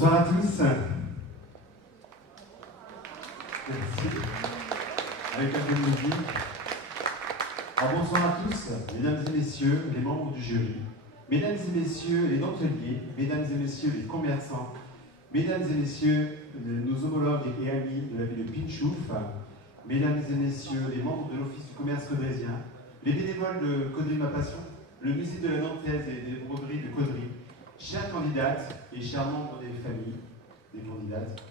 Bonsoir à tous. Merci. Avec un peu de musique. Alors bonsoir à tous, mesdames et messieurs, les membres du jury, mesdames et messieurs les denteliers, mesdames et messieurs les commerçants, mesdames et messieurs nos homologues et amis de la ville de Pinchouf, mesdames et messieurs les membres de l'Office du commerce caudrésien, les bénévoles de Caudry Ma Passion, le musée de la Nantaise et des broderies de Caudry, chères candidates et chers membres des familles des candidates,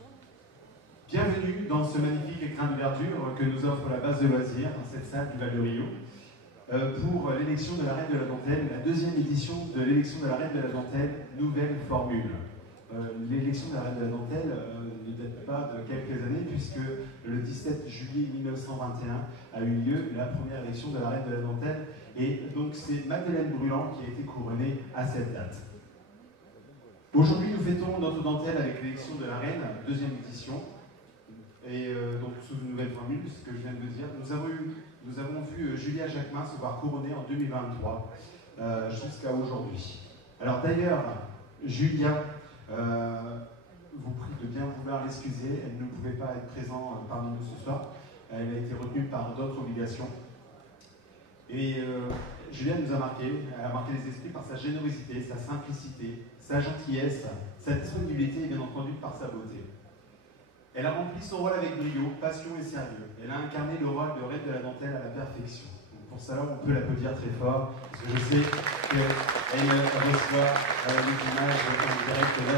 bienvenue dans ce magnifique écrin de verdure que nous offre la base de loisirs dans cette salle du Val de Rio pour l'élection de la Reine de la Dentelle, la deuxième édition de l'élection de la Reine de la Dentelle, nouvelle formule. L'élection de la Reine de la Dentelle ne date pas de quelques années puisque le 17 juillet 1921 a eu lieu la première élection de la Reine de la Dentelle et donc c'est Madeleine Brûlant qui a été couronnée à cette date. Aujourd'hui, nous fêtons notre dentelle avec l'élection de la Reine, deuxième édition, et donc sous une nouvelle formule, ce que je viens de vous dire. Nous avons vu Julia Jacquemin se voir couronnée en 2023, jusqu'à aujourd'hui. Alors d'ailleurs, Julia vous prie de bien vouloir l'excuser, elle ne pouvait pas être présente parmi nous ce soir, elle a été retenue par d'autres obligations. Et Julia nous a marqué, elle a marqué les esprits par sa générosité, sa simplicité, sa gentillesse, sa disponibilité et bien entendu par sa beauté. Elle a rempli son rôle avec brio, passion et sérieux. Elle a incarné le rôle de Reine de la Dentelle à la perfection. Donc pour cela, on peut l'applaudir très fort, parce que je sais qu'elle reçoit les images en direct là.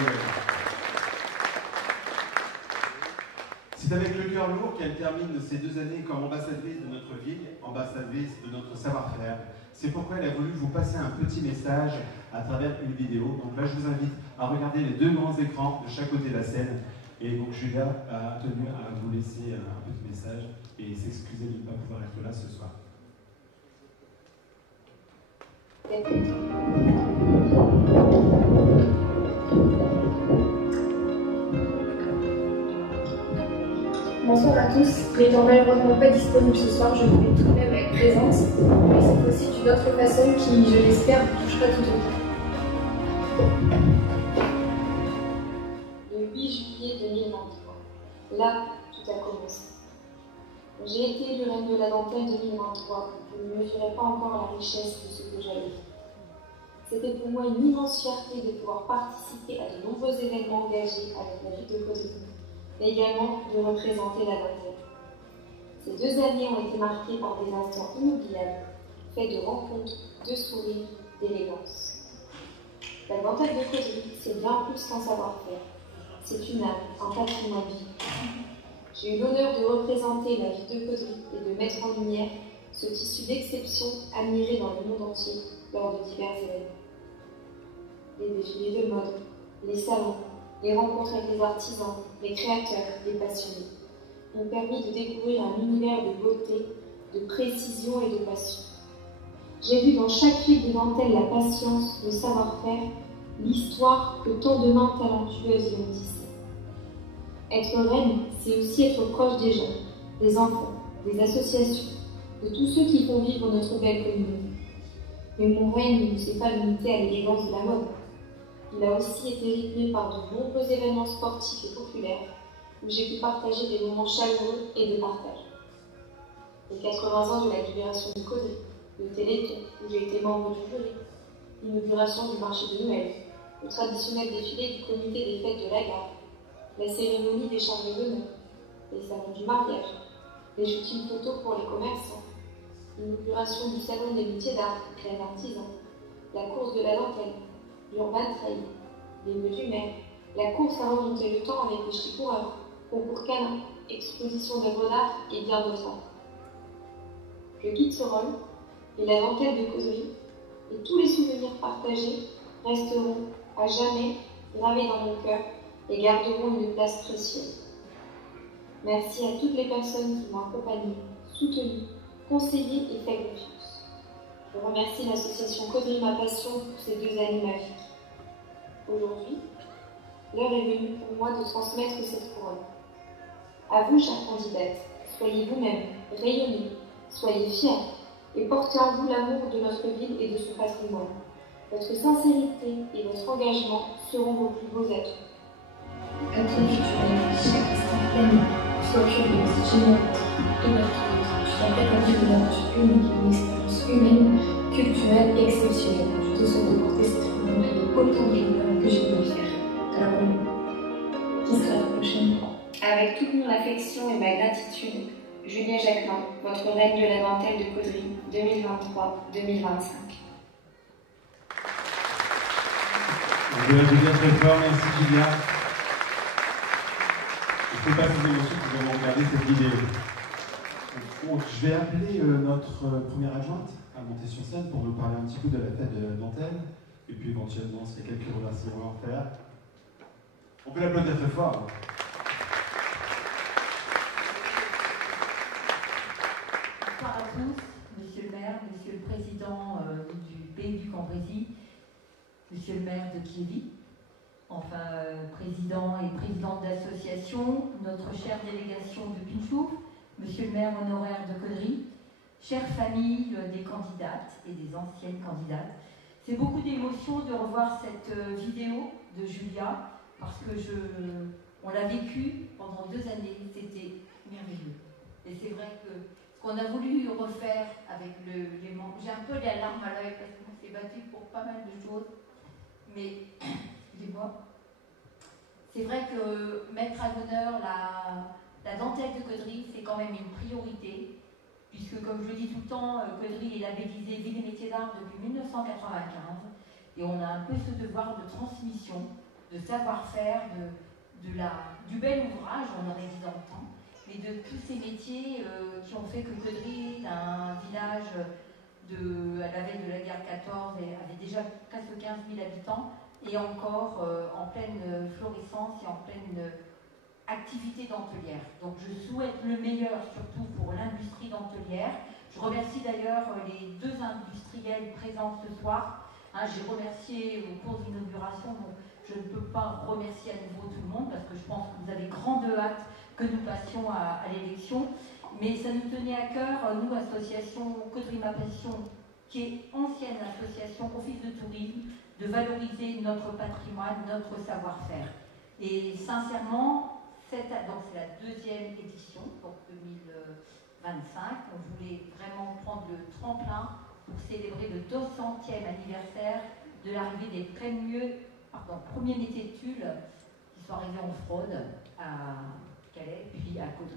C'est avec le cœur lourd qu'elle termine ces 2 années comme ambassadrice de notre ville, ambassadrice de notre savoir-faire. C'est pourquoi elle a voulu vous passer un petit message à travers une vidéo. Donc là, je vous invite à regarder les 2 grands écrans de chaque côté de la scène. Et donc Julia a tenu à vous laisser un petit message et s'excuser de ne pas pouvoir être là ce soir. Bonsoir à tous. N'étant malheureusement pas disponible ce soir, je voulais tout de même être présente, mais cette fois-ci d'une autre façon qui, je l'espère, ne touche pas tout autant. Le 8 juillet 2023, là, tout a commencé. J'ai été élue Reine de la Dentelle 2023, vous ne mesurez pas encore la richesse de ce que j'avais fait. C'était pour moi une immense fierté de pouvoir participer à de nombreux événements engagés avec la ville de Caudry, mais également de représenter la dentelle. Ces 2 années ont été marquées par des instants inoubliables, faits de rencontres, de sourires, d'élégance. La dentelle de Caudry, c'est bien plus qu'un savoir-faire. C'est une âme, un patrimoine vivant. J'ai eu l'honneur de représenter la ville de Caudry et de mettre en lumière ce tissu d'exception admiré dans le monde entier lors de divers événements. Les défilés de mode, les salons, les rencontres avec les artisans, les créateurs, les passionnés m'ont permis de découvrir un univers de beauté, de précision et de passion. J'ai vu dans chaque fil de dentelle la patience, le savoir-faire, l'histoire que tant de mains talentueuses y ont tissée. Être reine, c'est aussi être proche des jeunes, des enfants, des associations, de tous ceux qui font vivre notre belle communauté. Mais mon règne ne s'est pas limité à l'élégance de la mode. Il a aussi été rythmé par de nombreux événements sportifs et populaires où j'ai pu partager des moments chaleureux et de partage. Les 80 ans de la libération de Caudry, le Téléthon où j'ai été membre du jury, l'inauguration du marché de Noël, le traditionnel défilé du comité des fêtes de la gare, la cérémonie des charges d'honneur, les salons du mariage, les shootings photos pour les commerçants, l'inauguration du salon des métiers d'art, crème artisan, la course de la dentelle, l'Urban Trail, les Vœux du maire, la course à remonter le temps avec les ch'tis coureurs, concours canin, exposition d'œuvres d'art et bien d'autres. Je quitte ce rôle et la dentelle de Caudry et tous les souvenirs partagés resteront à jamais gravés dans mon cœur et garderont une place précieuse. Merci à toutes les personnes qui m'ont accompagnée, soutenue, conseillée et fait confiance. Je remercie l'association Caudry Ma Passion pour ces 2 années magiques. Aujourd'hui, l'heure est venue pour moi de transmettre cette couronne. À vous, chère candidate, soyez vous-même, rayonnez, soyez fiers et portez en vous l'amour de notre ville et de son patrimoine. Votre sincérité et votre engagement seront vos plus beaux atouts. Atout culturel, chaque instant pleinement, sois curieuse, généreuse, émerveilleuse. Tu t'apprêtes à vivre une aventure unique, une expérience humaine, culturelle et exceptionnelle. Je te souhaite de porter cette rencontre avec autant de joie que j'ai pu le faire. Alors, qui sera la prochaine? Avec toute mon affection et ma gratitude, Julien Jacquelin, votre reine de la dentelle de Caudry 2023-2025. Vous pouvez applaudir très fort, merci Julia. Je ne sais pas si vous avez reçu, vous avez regardé cette vidéo. Bon, je vais appeler notre première adjointe à monter sur scène pour nous parler un petit peu de la fête de la dentelle, et puis éventuellement s'il y a quelques remerciements à faire. On peut l'applaudir très fort. Bonsoir à tous, Monsieur le maire, Monsieur le président du Pays du Cambrésis, Monsieur le maire de Kiévi, enfin président et présidente d'association, notre chère délégation de Pinchouf, Monsieur le maire honoraire de Caudry, chère famille des candidates et des anciennes candidates. C'est beaucoup d'émotion de revoir cette vidéo de Julia, parce que on l'a vécu pendant 2 années, c'était merveilleux. Et c'est vrai que ce qu'on a voulu refaire avec les membres, j'ai un peu les larmes à l'œil parce qu'on s'est battu pour pas mal de choses, mais excusez-moi, c'est vrai que mettre à l'honneur la dentelle de Caudry, c'est quand même une priorité, puisque comme je le dis tout le temps, Caudry est labellisé Ville et Métiers d'Art depuis 1995, et on a un peu ce devoir de transmission, de savoir-faire, du bel ouvrage, on aurait dit dans le temps, mais de tous ces métiers qui ont fait que Caudry, un village à la veille de la guerre 14, avait déjà presque 15 000 habitants, et encore en pleine florissance et en pleine activité dentelière. Donc je souhaite le meilleur surtout pour l'industrie dentelière. Je remercie d'ailleurs les 2 industriels présents ce soir. J'ai remercié au cours de l'inauguration, donc je ne peux pas remercier à nouveau tout le monde parce que je pense que vous avez grande hâte que nous passions à l'élection. Mais ça nous tenait à cœur, nous, association Caudry Ma Passion, qui est ancienne association Office de tourisme, de valoriser notre patrimoine, notre savoir-faire. Et sincèrement, c'est la 2e édition, donc 2025. On voulait vraiment prendre le tremplin pour célébrer le 200e anniversaire de l'arrivée des premiers métiers de tulle qui sont arrivés en fraude à Calais, puis à Caudry.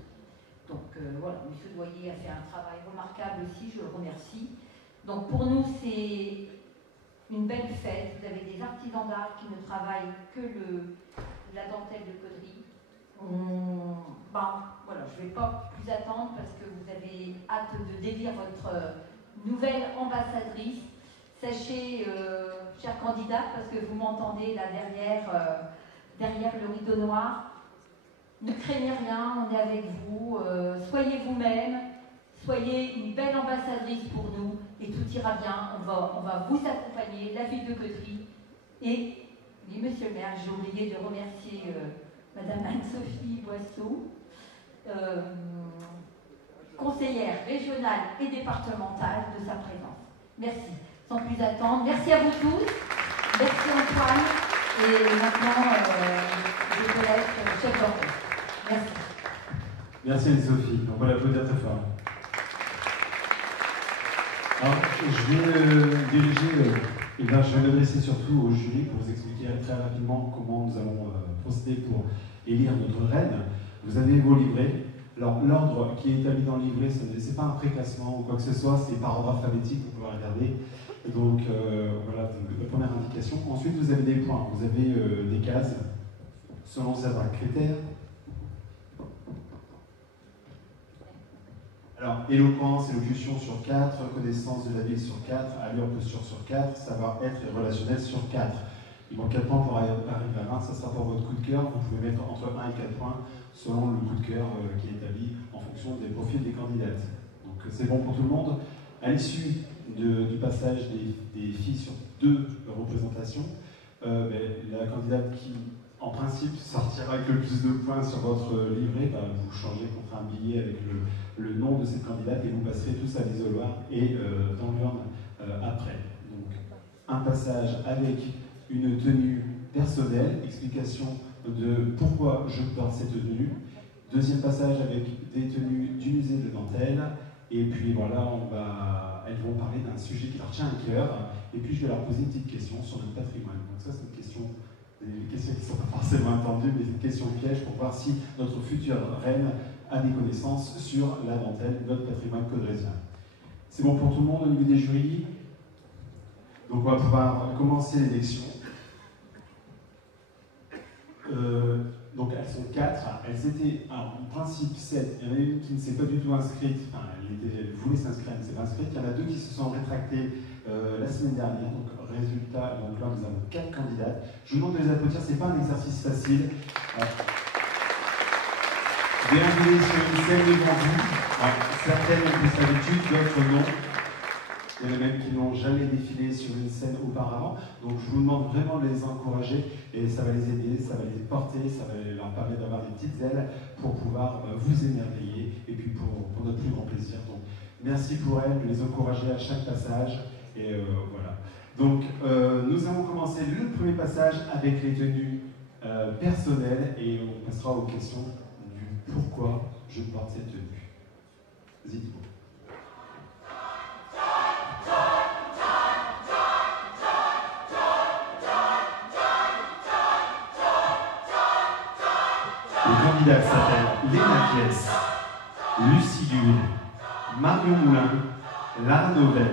Donc voilà, M. Doyer a fait un travail remarquable aussi, je le remercie. Donc pour nous, c'est une belle fête. Vous avez des artisans d'art qui ne travaillent que la dentelle de Caudry. Voilà, je ne vais pas plus attendre parce que vous avez hâte de délire votre nouvelle ambassadrice. Sachez, chers candidats, parce que vous m'entendez là derrière le rideau noir, ne craignez rien, on est avec vous, soyez vous-même, soyez une belle ambassadrice pour nous et tout ira bien, on va vous accompagner, la ville de Caudry. Et, oui, monsieur le maire, j'ai oublié de remercier Madame Anne-Sophie Boisseau, conseillère régionale et départementale, de sa présence. Merci. Sans plus attendre, merci à vous tous, merci Antoine, et maintenant je te laisse chef d'orchestre. Merci. Merci Anne-Sophie, on va l'applaudir très fort. Alors, je vais diriger, je vais m'adresser surtout au jury pour vous expliquer très rapidement comment nous allons procéder pour élire notre reine. Vous avez vos livrets. Alors, l'ordre qui est établi dans le livret, ce n'est pas un préclassement ou quoi que ce soit, c'est par ordre alphabétique, vous pouvez regarder. Donc, voilà la première indication. Ensuite, vous avez des points, vous avez des cases selon certains critères. Alors, éloquence, élocution sur 4, connaissance de la ville sur 4, allure, posture sur 4, savoir-être et relationnel sur 4. Il manque 4 points pour arriver à 1, ça sera pour votre coup de cœur. Vous pouvez mettre entre 1 et 4 points selon le coup de cœur qui est établi en fonction des profils des candidates. Donc c'est bon pour tout le monde. À l'issue du passage des filles sur 2 représentations, la candidate qui, en principe, sortira avec le plus de points sur votre livret, vous changez contre un billet avec le nom de cette candidate et vous passerez tous à l'isoloir et dans l'urne après. Donc un passage avec une tenue personnelle, explication de pourquoi je porte cette tenue. Deuxième passage avec des tenues du musée de dentelle. Et puis voilà, elles vont parler d'un sujet qui leur tient à cœur. Et puis je vais leur poser une petite question sur notre patrimoine. Donc ça, c'est une question, des questions qui ne sont pas forcément attendues, mais une question piège pour voir si notre future reine a des connaissances sur la dentelle, notre patrimoine caudrésien. C'est bon pour tout le monde au niveau des jurys? Donc on va pouvoir commencer l'élection. Donc elles sont 4, elles étaient en principe 7, il y en a une qui ne s'est pas du tout inscrite, enfin elle voulait s'inscrire, elle ne s'est pas inscrite, il y en a 2 qui se sont rétractées la semaine dernière, donc résultat, donc là nous avons 4 candidates. Je vous demande de les applaudir, c'est pas un exercice facile. Déambuler sur une scène devant vous, certaines ont plus l'habitude, d'autres non. Il y en a même qui n'ont jamais défilé sur une scène auparavant. Donc je vous demande vraiment de les encourager et ça va les aider, ça va les porter, ça va leur permettre d'avoir des petites ailes pour pouvoir vous émerveiller et puis pour notre plus grand plaisir. Donc merci pour elles, de les encourager à chaque passage. Et voilà. Donc nous allons commencer le premier passage avec les tenues personnelles et on passera aux questions du pourquoi je porte cette tenue. Vas-y, Thibaut. Les candidats s'appellent Léna Kies, Lucie Gull, Marion Moulin, Lara Novelle.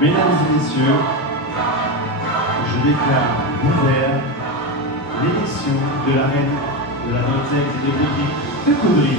Mesdames et messieurs, je déclare ouvert l'élection de la reine de la dentelle et des broderies de Caudry.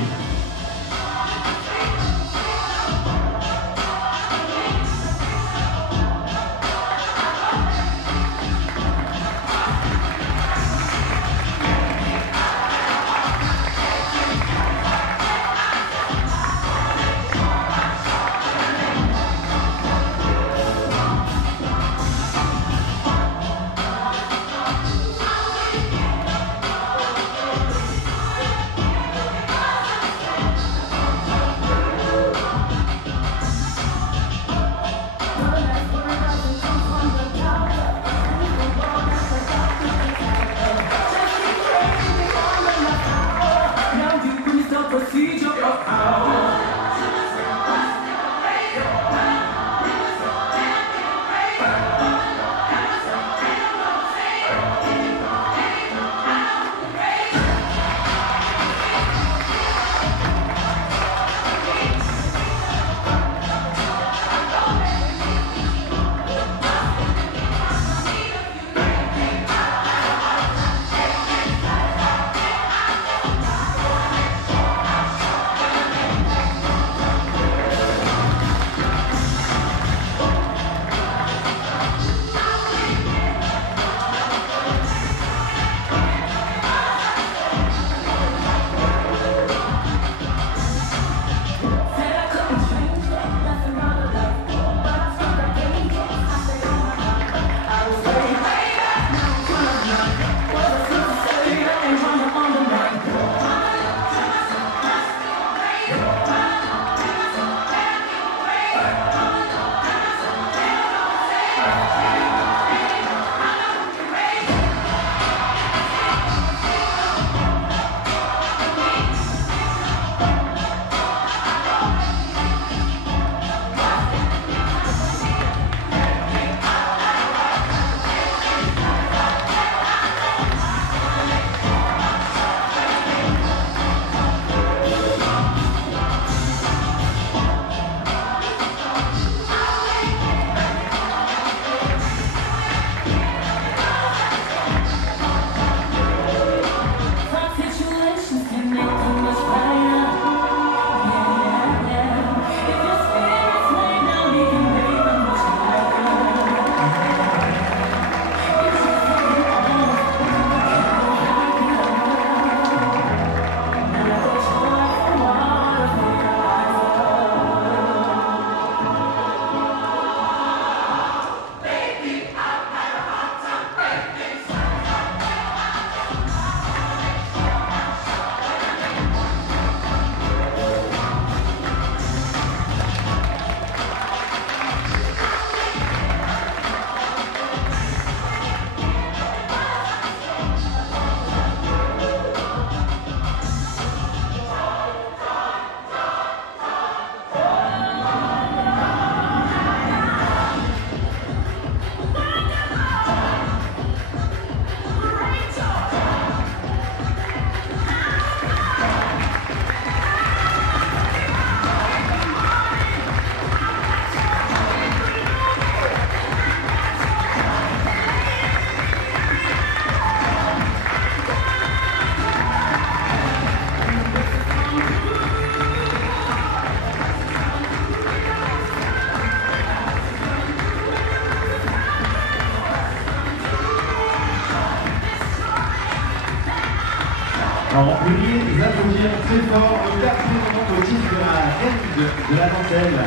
Alors, on peut les applaudir très fort aux 4 prétendants au titre de la reine de la dentelle,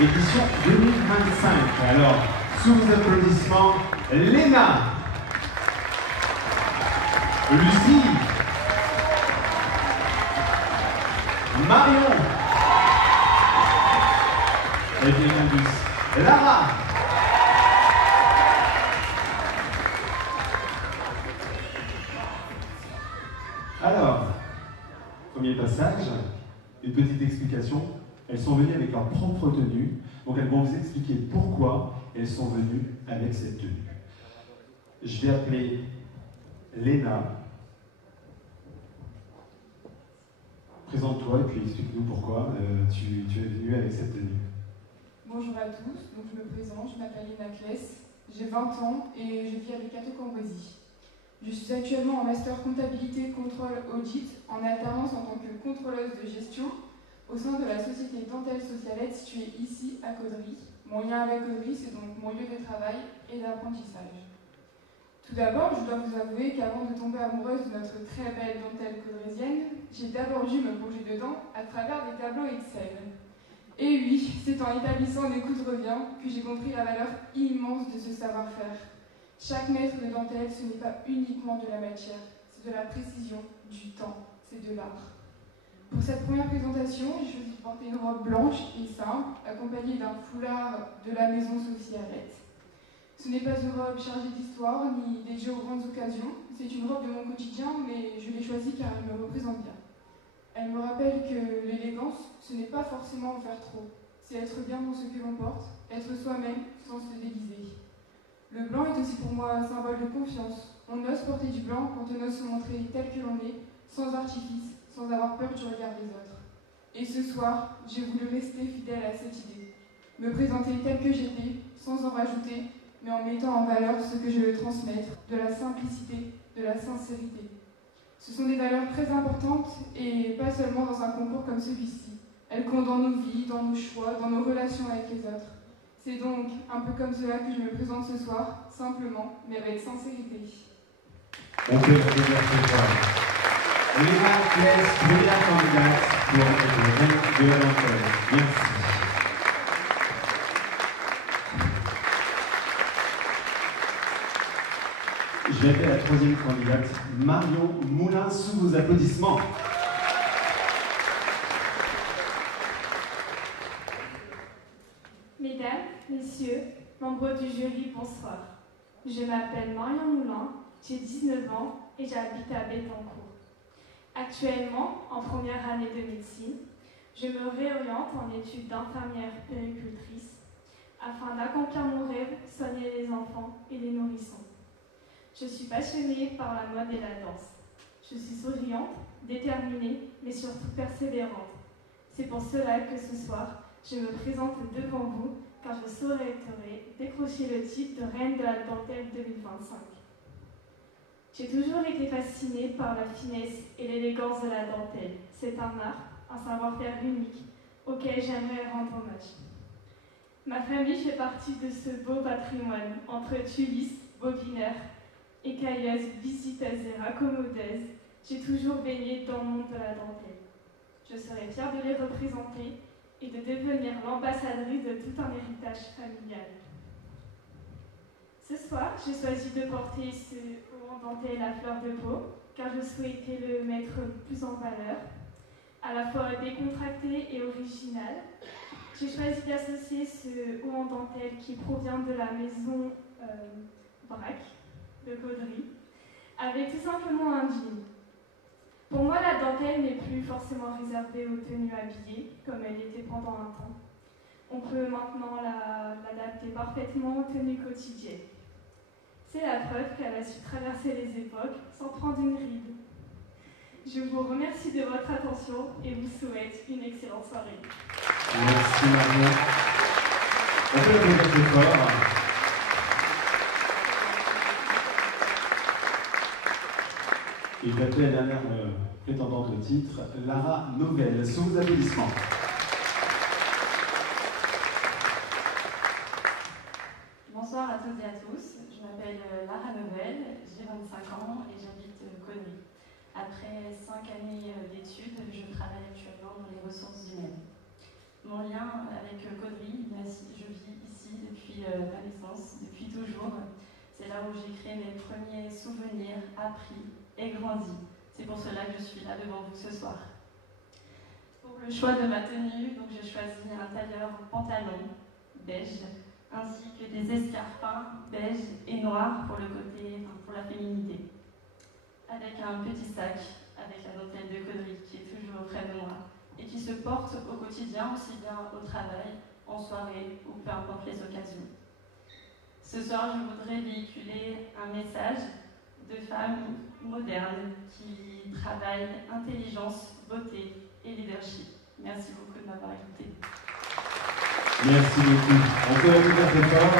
édition 2025. Alors, sous vos applaudissements, Léna, Lucie, Marion, et bien douce, Lara, alors, premier passage, une petite explication. Elles sont venues avec leur propre tenue, donc elles vont vous expliquer pourquoi elles sont venues avec cette tenue. Je vais appeler Léna. Présente-toi et puis explique-nous pourquoi tu es venue avec cette tenue. Bonjour à tous, donc je me présente, je m'appelle Léna Kless, j'ai 20 ans et je vis avec Cateau-Cambrésis. Je suis actuellement en master comptabilité, contrôle, audit, en alternance en tant que contrôleuse de gestion au sein de la société Dentelle Socialette située ici à Caudry. Mon lien avec Caudry, c'est donc mon lieu de travail et d'apprentissage. Tout d'abord, je dois vous avouer qu'avant de tomber amoureuse de notre très belle dentelle caudrésienne, j'ai d'abord dû me plonger dedans à travers des tableaux Excel. Et oui, c'est en établissant des coûts de revient que j'ai compris la valeur immense de ce savoir-faire. Chaque mètre de dentelle, ce n'est pas uniquement de la matière, c'est de la précision, du temps, c'est de l'art. Pour cette première présentation, j'ai choisi de porter une robe blanche et simple, accompagnée d'un foulard de la maison Sophie Arlette. Ce n'est pas une robe chargée d'histoire, ni dédiée aux grandes occasions, c'est une robe de mon quotidien, mais je l'ai choisie car elle me représente bien. Elle me rappelle que l'élégance, ce n'est pas forcément en faire trop, c'est être bien dans ce que l'on porte, être soi-même sans se déguiser. Le blanc est aussi pour moi un symbole de confiance. On ose porter du blanc quand on ose se montrer tel que l'on est, sans artifice, sans avoir peur du regard des autres. Et ce soir, j'ai voulu rester fidèle à cette idée. Me présenter tel que j'étais, sans en rajouter, mais en mettant en valeur ce que je veux transmettre, de la simplicité, de la sincérité. Ce sont des valeurs très importantes et pas seulement dans un concours comme celui-ci. Elles comptent dans nos vies, dans nos choix, dans nos relations avec les autres. C'est donc un peu comme cela que je me présente ce soir, simplement, mais avec sincérité. On peut applaudir ce soir. Léna Kless, première candidate pour le reine de la dentelle. Merci. Je vais appeler la troisième candidate, Marion Moulin, sous vos applaudissements. Mesdames, Messieurs, membres du jury, bonsoir. Je m'appelle Marion Moulin, j'ai 19 ans et j'habite à Bettencourt. Actuellement, en première année de médecine, je me réoriente en études d'infirmière puéricultrice afin d'accomplir mon rêve, soigner les enfants et les nourrissons. Je suis passionnée par la mode et la danse. Je suis souriante, déterminée, mais surtout persévérante. C'est pour cela que ce soir, je me présente devant vous, car je souhaiterais décrocher le titre de Reine de la Dentelle 2025. J'ai toujours été fascinée par la finesse et l'élégance de la dentelle. C'est un art, un savoir-faire unique, auquel j'aimerais rendre hommage. Ma famille fait partie de ce beau patrimoine, entre tulistes, bobineurs, écailleuses, visiteuses et raccommodeuses. J'ai toujours baigné dans le monde de la dentelle. Je serais fière de les représenter et de devenir l'ambassadrice de tout un héritage familial. Ce soir, j'ai choisi de porter ce haut en dentelle à fleur de peau, car je souhaitais le mettre plus en valeur, à la fois décontracté et original. J'ai choisi d'associer ce haut en dentelle qui provient de la maison Braque de Caudry, avec tout simplement un jean. Pour moi, la dentelle n'est plus forcément réservée aux tenues habillées, comme elle était pendant un temps. On peut maintenant l'adapter parfaitement aux tenues quotidiennes. C'est la preuve qu'elle a su traverser les époques sans prendre une ride. Je vous remercie de votre attention et vous souhaite une excellente soirée. Merci Marion. On peut l'applaudir plus fort. Et je vais appeler la dernière prétendante au titre, Lara Novelle, sous vos applaudissements. Bonsoir à toutes et à tous, je m'appelle Lara Novelle, j'ai 25 ans et j'habite Caudry. À Après 5 années d'études, je travaille actuellement dans les ressources humaines. Mon lien avec Caudry, je vis ici depuis ma naissance, depuis toujours. C'est là où j'ai créé mes premiers souvenirs, appris et grandi. C'est pour cela que je suis là devant vous ce soir. Pour le choix de ma tenue, donc j'ai choisi un tailleur pantalon beige, ainsi que des escarpins beige et noirs pour le côté, pour la féminité. Avec un petit sac, avec la dentelle de Caudry qui est toujours auprès de moi et qui se porte au quotidien, aussi bien au travail, en soirée ou peu importe les occasions. Ce soir, je voudrais véhiculer un message de femmes modernes qui travaillent intelligence, beauté et leadership. Merci beaucoup de m'avoir écouté. Merci beaucoup. On peut applaudir très fort.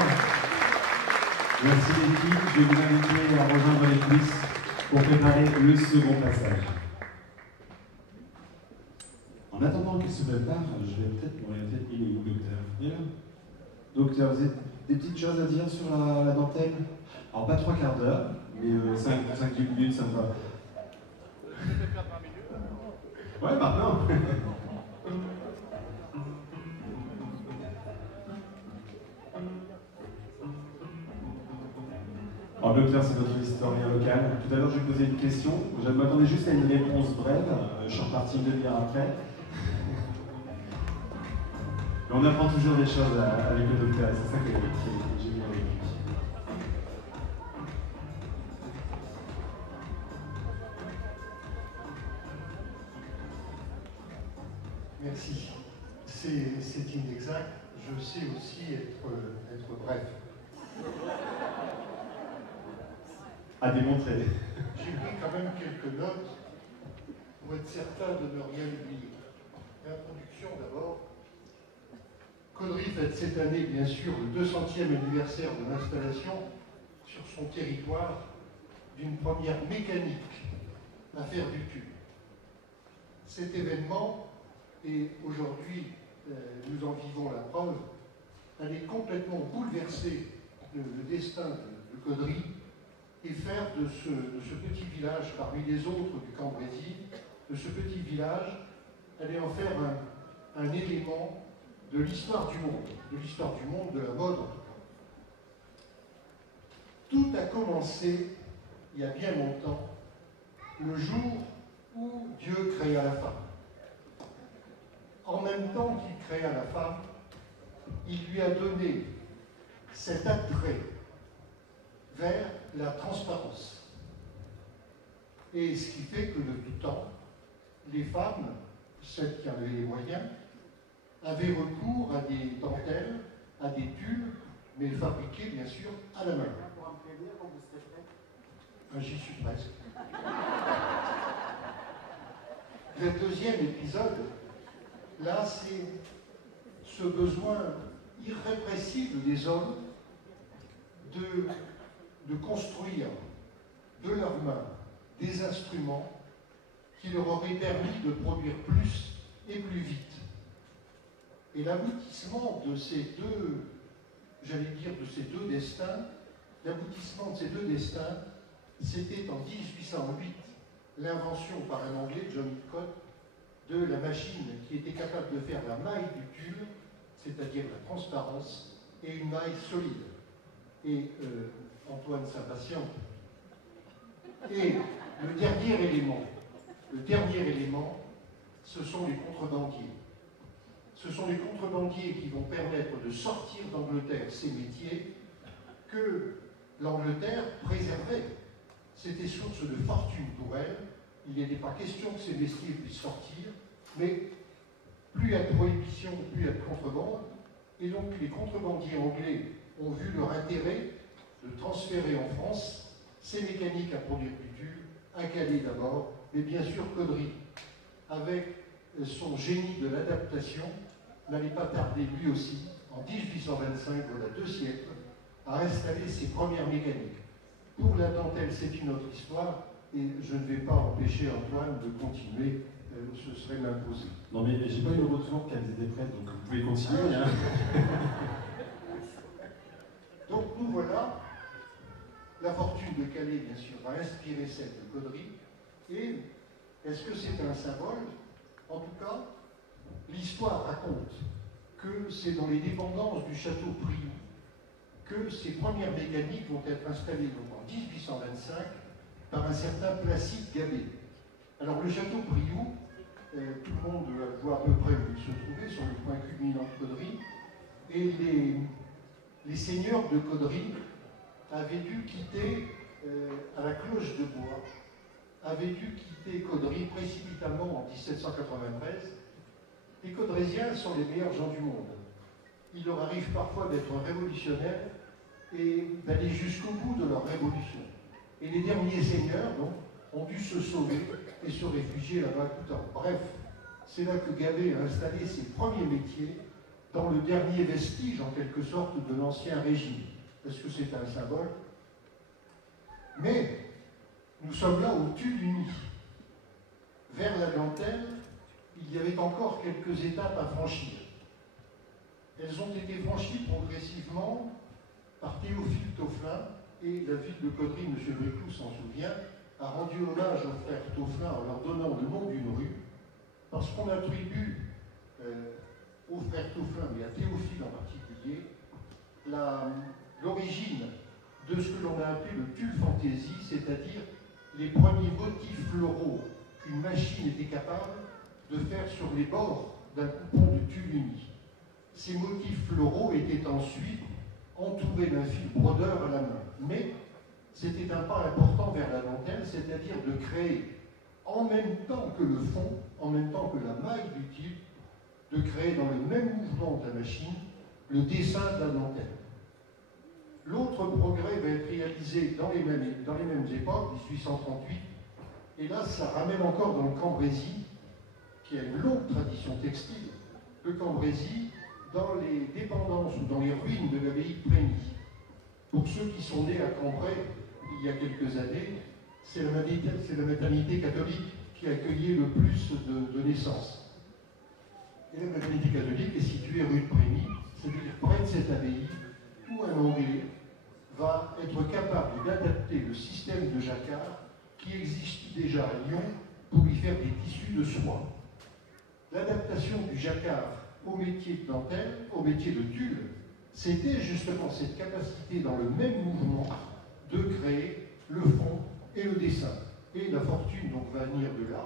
Merci l'équipe. Je vais vous inviter à rejoindre les coulisses pour préparer le second passage. En attendant qu'il se prépare, je vais peut-être m'orienter. Il est où, docteur? Il est là. Docteur, vous avez des petites choses à dire sur la dentelle? Alors, pas 3 quarts d'heure, mais 5-10 minutes, ça me va. Ouais, maintenant. Alors, docteur, c'est notre historien local. Tout à l'heure, je vais poser une question. Je m'attendais juste à une réponse brève. Je suis reparti une demi-heure après. Mais on apprend toujours des choses avec le docteur, et c'est ça qui est génial avec lui. Merci. C'est inexact. Je sais aussi être bref. À démontrer. J'ai pris quand même quelques notes pour être certain de ne rien oublier. Introduction d'abord. Caudry fête cette année, bien sûr, le 200e anniversaire de l'installation sur son territoire d'une première mécanique à faire du tube. Cet événement, et aujourd'hui nous en vivons la preuve, allait complètement bouleverser le destin de Caudry et faire de ce petit village, parmi les autres du Cambrésis, de ce petit village, allait en faire un élément de l'histoire du monde, de la mode en tout cas. Tout a commencé, il y a bien longtemps, le jour où Dieu créa la femme. En même temps qu'il créa la femme, il lui a donné cet attrait vers la transparence. Et ce qui fait que de tout temps, les femmes, celles qui avaient les moyens, avaient recours à des dentelles, à des tulles, mais fabriquées bien sûr à la main. J'y suis presque. Le deuxième épisode, là, c'est ce besoin irrépressible des hommes de construire de leurs mains des instruments qui leur auraient permis de produire plus et plus vite. Et l'aboutissement de ces deux, j'allais dire de ces deux destins, l'aboutissement de ces deux destins, c'était en 1808 l'invention par un Anglais, John Hitchcock, de la machine qui était capable de faire la maille du tube, c'est-à-dire la transparence, et une maille solide. Et Antoine s'impatiente. Et le dernier élément, ce sont les contrebandiers. Ce sont les contrebandiers qui vont permettre de sortir d'Angleterre ces métiers que l'Angleterre préservait. C'était source de fortune pour elle. Il n'était pas question que ces métiers puissent sortir, mais plus il y a de prohibition, plus il y a de contrebande. Et donc les contrebandiers anglais ont vu leur intérêt de transférer en France ces mécaniques à produire du tube, à Calais d'abord, mais bien sûr Caudry, avec son génie de l'adaptation, n'allait pas tarder lui aussi, en 1825, voilà 2 siècles, à installer ses premières mécaniques. Pour la dentelle, c'est une autre histoire, et je ne vais pas empêcher Antoine de continuer, ce serait m'imposer. Non mais j'ai pas eu le retour qu'elles étaient prêtes, donc vous pouvez continuer. Hein. Donc nous voilà, la fortune de Calais, bien sûr, va inspirer celle de Caudry, et Est-ce que c'est un symbole? En tout cas, l'histoire raconte que c'est dans les dépendances du château Priou que ces premières mécaniques vont être installées donc en 1825 par un certain Placide Gabet. Alors le château Priou, tout le monde voit à peu près où il se trouvait, sur le point culminant de Caudry, et les seigneurs de Caudry avaient dû quitter, à la cloche de bois, avaient dû quitter Caudry précipitamment en 1793. Les Caudrésiens sont les meilleurs gens du monde. Il leur arrive parfois d'être révolutionnaires et d'aller jusqu'au bout de leur révolution. Et les derniers seigneurs, donc, ont dû se sauver et se réfugier là-bas tout le temps. Bref, c'est là que Gabet a installé ses premiers métiers dans le dernier vestige, en quelque sorte, de l'ancien régime. Est-ce que c'est un symbole? Mais nous sommes là au tulle uni. Vers la dentelle, il y avait encore quelques étapes à franchir. Elles ont été franchies progressivement par Théophile Taufflin, et la ville de Caudry, M. Bricout s'en souvient, a rendu hommage aux frères Taufflin en leur donnant le nom d'une rue, parce qu'on attribue aux frères Taufflin, mais à Théophile en particulier, l'origine de ce que l'on a appelé le tulle fantaisie, c'est-à-dire les premiers motifs floraux qu'une machine était capable de faire sur les bords d'un coupon de tulle uni. Ces motifs floraux étaient ensuite entourés d'un fil brodeur à la main. Mais c'était un pas important vers la dentelle, c'est-à-dire de créer en même temps que le fond, en même temps que la maille du type, de créer dans le même mouvement de la machine le dessin de la dentelle. L'autre progrès va être réalisé dans les mêmes époques, 1838, et là, ça ramène encore dans le Cambrésis, qui a une longue tradition textile, le Cambrésis, dans les dépendances ou dans les ruines de l'abbaye de Prégny. Pour ceux qui sont nés à Cambrai il y a quelques années, c'est la maternité catholique qui a accueilli le plus de naissances. Et la maternité catholique est située rue de Prégny, c'est-à-dire près de cette abbaye, où un Anglais va être capable d'adapter le système de jacquard qui existe déjà à Lyon pour y faire des tissus de soie. L'adaptation du jacquard au métier de dentelle, au métier de tulle, c'était justement cette capacité dans le même mouvement de créer le fond et le dessin. Et la fortune donc va venir de là.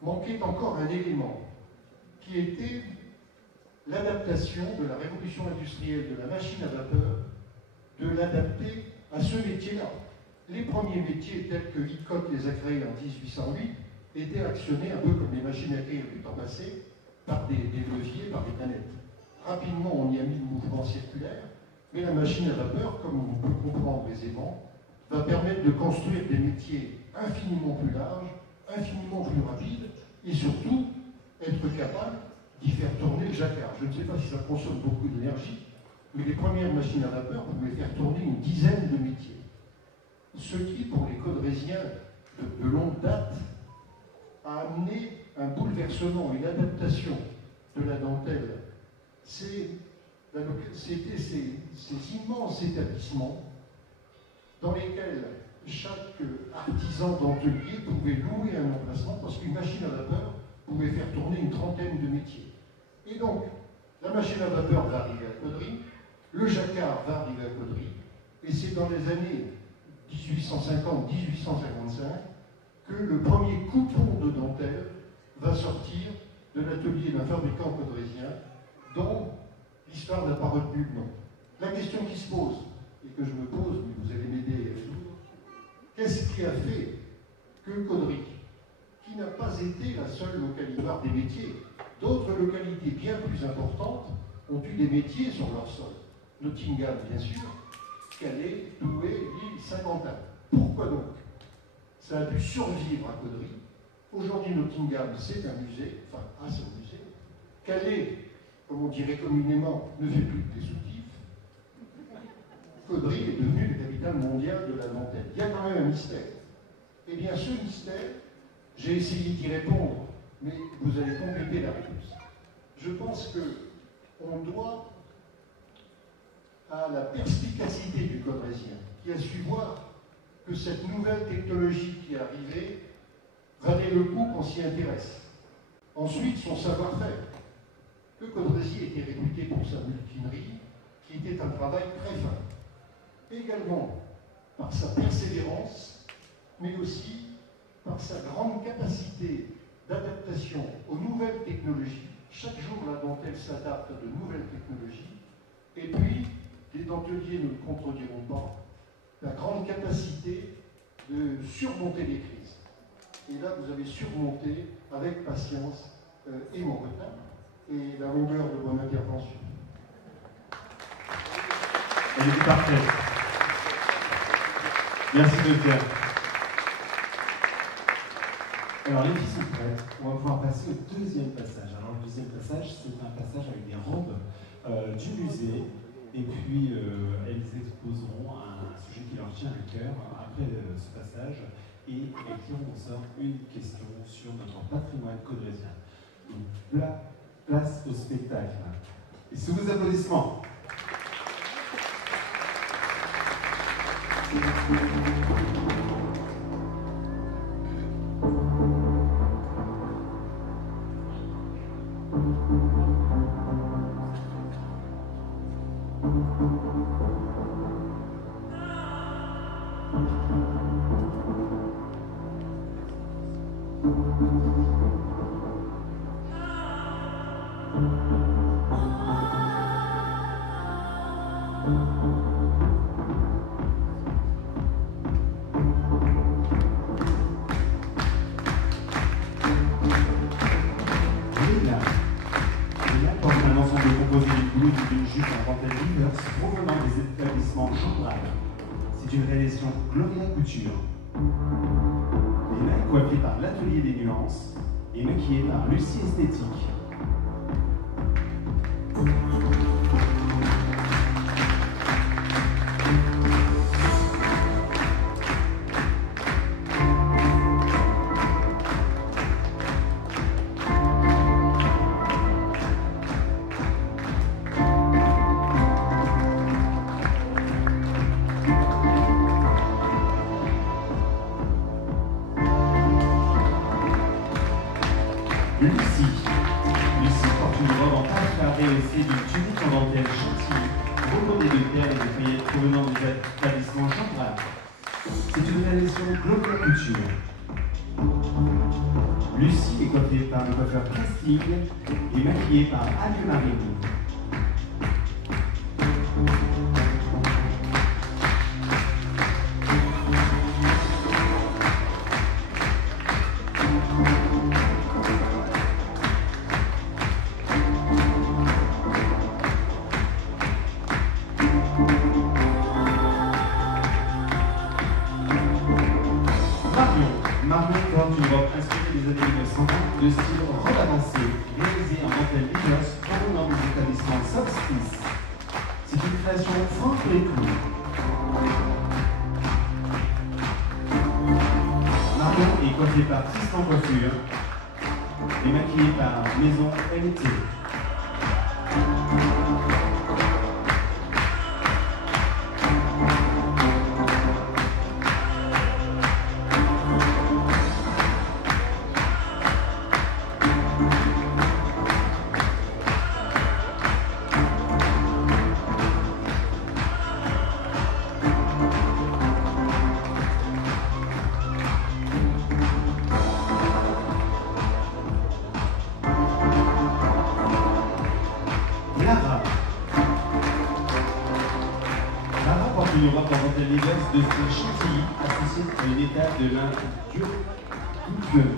Manquait encore un élément qui était l'adaptation de la révolution industrielle de la machine à vapeur, de l'adapter à ce métier-là. Les premiers métiers tels que Lecoq les a créés en 1808 étaient actionnés un peu comme les machines à écrire du temps passé, par des leviers, par des canettes. Rapidement, on y a mis le mouvement circulaire, mais la machine à vapeur, comme on peut comprendre aisément, va permettre de construire des métiers infiniment plus larges, infiniment plus rapides, et surtout être capable d'y faire tourner le jacquard. Je ne sais pas si ça consomme beaucoup d'énergie, mais les premières machines à vapeur pouvaient faire tourner une dizaine de métiers. Ce qui, pour les Caudrésiens de longue date, a amené un bouleversement, une adaptation de la dentelle. C'était ces immenses établissements dans lesquels chaque artisan dentelier pouvait louer un emplacement parce qu'une machine à vapeur pouvait faire tourner une trentaine de métiers. Et donc, la machine à vapeur va arriver à Caudry, le jacquard va arriver à Caudry, et c'est dans les années 1850-1855 que le premier coupon de dentelle va sortir de l'atelier d'un fabricant caudrésien dont l'histoire n'a pas retenu le nom. La question qui se pose, et que je me pose, mais vous allez m'aider à résoudre, qu'est-ce qui a fait que Caudry, qui n'a pas été la seule localité des métiers, d'autres localités bien plus importantes ont eu des métiers sur leur sol. Nottingham, bien sûr, Calais, Douai, Lille, Saint-Quentin. Pourquoi donc? Ça a dû survivre à Caudry. Aujourd'hui, Nottingham, c'est un musée, enfin, son musée. Calais, comme on dirait communément, ne fait plus que des soutifs. Caudry est devenu la capitale mondiale de la dentelle. Il y a quand même un mystère. Eh bien, ce mystère, j'ai essayé d'y répondre, mais vous allez compléter la réponse. Je pense qu'on doit à la perspicacité du Caudrésien, qui a su voir que cette nouvelle technologie qui est arrivée va valait le coup qu'on s'y intéresse. Ensuite, son savoir-faire. Le Caudresi était réputé pour sa mutinerie, qui était un travail très fin. Également par sa persévérance, mais aussi par sa grande capacité d'adaptation aux nouvelles technologies. Chaque jour, la dentelle s'adapte à de nouvelles technologies. Et puis, les denteliers ne le contrediront pas, la grande capacité de surmonter les crises. Et là, vous avez surmonté avec patience et mon retard et la longueur de mon intervention. Elle était parfaite. Merci docteur. Alors les filles sont prêtes, on va pouvoir passer au deuxième passage. Alors le deuxième passage, c'est un passage avec des robes du musée, et puis elles exposeront un sujet qui leur tient à cœur après ce passage, et elles tireront au sort une question sur notre patrimoine caudrésien. Donc, place au spectacle. Et sous vos applaudissements. Provenant des établissements Jean-Bral. C'est une réalisation Gloria Couture. Léna est coiffée par l'Atelier des Nuances et maquillée par Lucie Esthétique. Lucie porte une robe en page carrée aussi d'une tunique en dentelle chantilly, recordée de perles et de paillettes provenant des établissements Jean-Bral. C'est une réalisation Gloria Couture. Lucie est coiffée par le coiffeur Plastique et maquillée par Anne-Marie. Marion porte une robe inspirée des années 1950 de style robe avancée, réalisée en dentelle Lignos provenant des établissements Solstice. C'est une création Franck Léclou. Marion est coiffée par Tristan Coiffure et maquillée par Maison LT. Lara porte une robe en dentelle Lignos de style chantilly associée à une étape de lin dur double.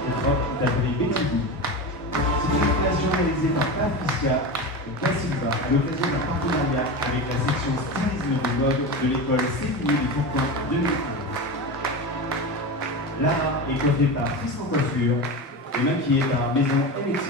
Cette robe est appelée Betty Boo. C'est une création réalisée par Patricia Da Silva à l'occasion d'un partenariat avec la section stylisme de mode de l'école Sévigné des Fourquins 2001. Lara est coiffée par Tristan Coiffure et maquillée par Maison LT.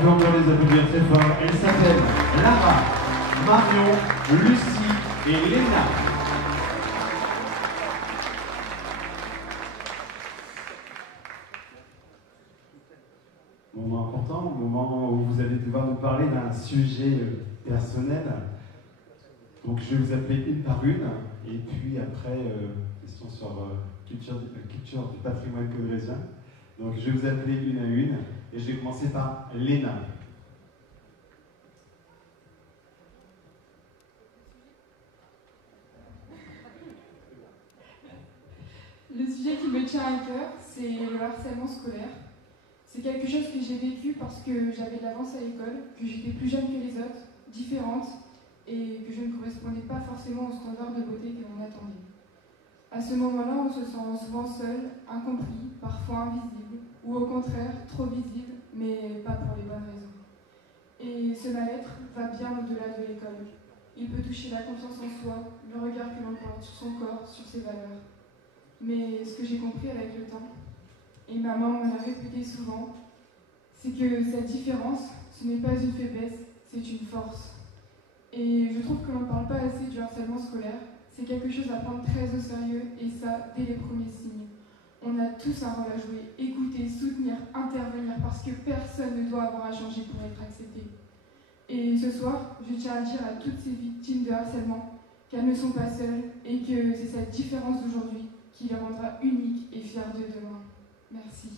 peut encore les applaudir très fort. Elle s'appelle Lara, Marion, Lucie et Léna. Moment important, moment où vous allez devoir nous parler d'un sujet personnel. Donc je vais vous appeler une par une, et puis après, question sur culture du patrimoine caudrésien. Donc je vais vous appeler une à une, et je vais commencer par Léna. Le sujet qui me tient à cœur, c'est le harcèlement scolaire. C'est quelque chose que j'ai vécu parce que j'avais de l'avance à l'école, que j'étais plus jeune que les autres, différente, et que je ne correspondais pas forcément aux standards de beauté que l'on attendait. À ce moment-là, on se sent souvent seul, incompris, parfois invisible, ou au contraire, trop visible, mais pas pour les bonnes raisons. Et ce mal-être va bien au-delà de l'école. Il peut toucher la confiance en soi, le regard que l'on porte sur son corps, sur ses valeurs. Mais ce que j'ai compris avec le temps, et maman me l'a répété souvent, c'est que cette différence, ce n'est pas une faiblesse, c'est une force. Et je trouve que l'on ne parle pas assez du harcèlement scolaire. C'est quelque chose à prendre très au sérieux, et ça, dès les premiers signes. On a tous un rôle à jouer, écouter, soutenir, intervenir, parce que personne ne doit avoir à changer pour être accepté. Et ce soir, je tiens à dire à toutes ces victimes de harcèlement qu'elles ne sont pas seules, et que c'est cette différence d'aujourd'hui qui les rendra uniques et fiers de demain. Merci.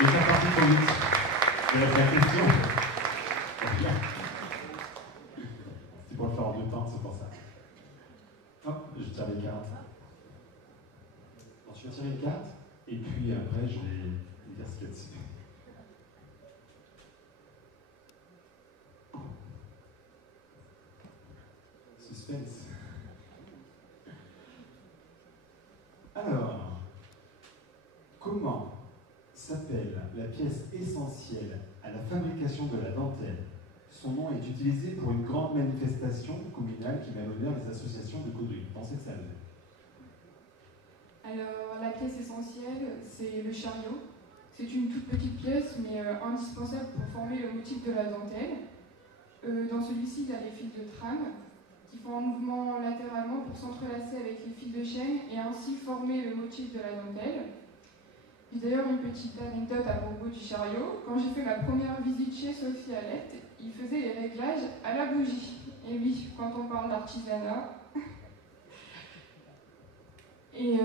Et ça parti trop vite. Il reste la question. C'est pour le faire en 2 temps, c'est pour ça. Hop, je tire les cartes. Alors, je vais tirer une carte, et puis après, je vais dire ce qu'il y a dessus. Suspense. Alors, comment s'appelle la pièce essentielle à la fabrication de la dentelle? Son nom est utilisé pour une grande manifestation communale qui met à l'honneur les associations de cauderie. Pensez que ça veut. Alors, la pièce essentielle, c'est le chariot. C'est une toute petite pièce, mais indispensable pour former le motif de la dentelle. Dans celui-ci, il y a les fils de trame qui font un mouvement latéralement pour s'entrelacer avec les fils de chaîne et ainsi former le motif de la dentelle. J'ai d'ailleurs une petite anecdote à propos du chariot. Quand j'ai fait ma première visite chez Sophie Alette, il faisait les réglages à la bougie. Et oui, quand on parle d'artisanat. Et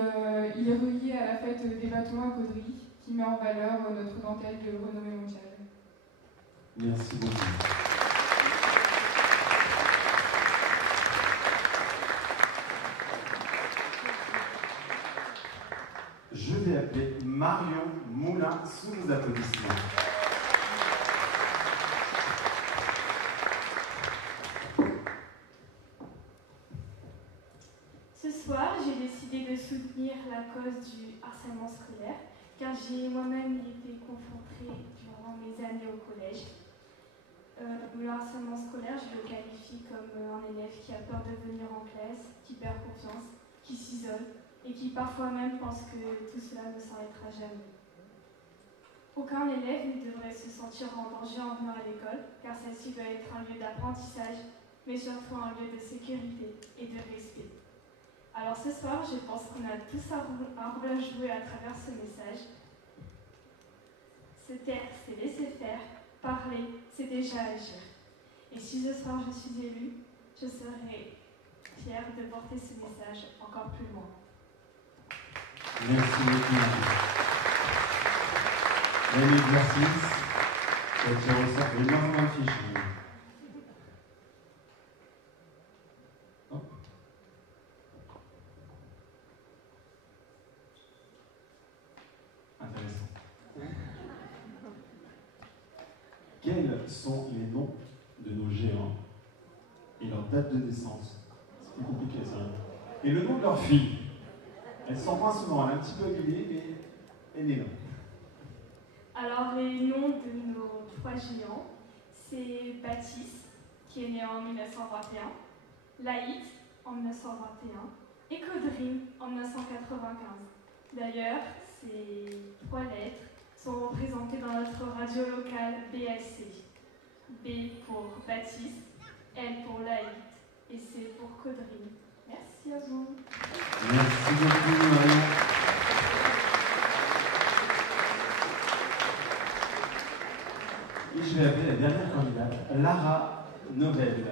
il est relié à la fête des bâtons à cauderie qui met en valeur notre dentelle de renommée mondiale. Merci beaucoup. Je vais appeler Marion Moulin sous vos applaudissements. Ce soir, j'ai décidé de soutenir la cause du harcèlement scolaire, car j'ai moi-même été confrontée durant mes années au collège. Le harcèlement scolaire, je le qualifie comme un élève qui a peur de venir en classe, qui perd confiance, qui s'isole, et qui parfois même pense que tout cela ne s'arrêtera jamais. Aucun élève ne devrait se sentir en danger en venant à l'école, car celle-ci doit être un lieu d'apprentissage, mais surtout un lieu de sécurité et de respect. Alors ce soir, je pense qu'on a tous un rôle à jouer à travers ce message. Se taire, c'est laisser faire. Parler, c'est déjà agir. Et si ce soir je suis élue, je serai fière de porter ce message encore plus loin. Merci beaucoup. Même exercice, ça ressort les mains dans la fiche. Hop. Intéressant. Quels sont les noms de nos géants et leur date de naissance? C'est plus compliqué ça. Et le nom de leur fille. Elles sont moins souvent, elle est un petit peu habillée, mais elle est là. Alors les noms de nos 3 géants, c'est Baptiste, qui est né en 1921, Laït en 1921 et Caudry en 1995. D'ailleurs, ces 3 lettres sont représentées dans notre radio locale BLC. B pour Baptiste, L pour Laït et C pour Caudry. Merci à vous. Merci beaucoup, Marion. Et je vais appeler la dernière candidate, Lara Nobel.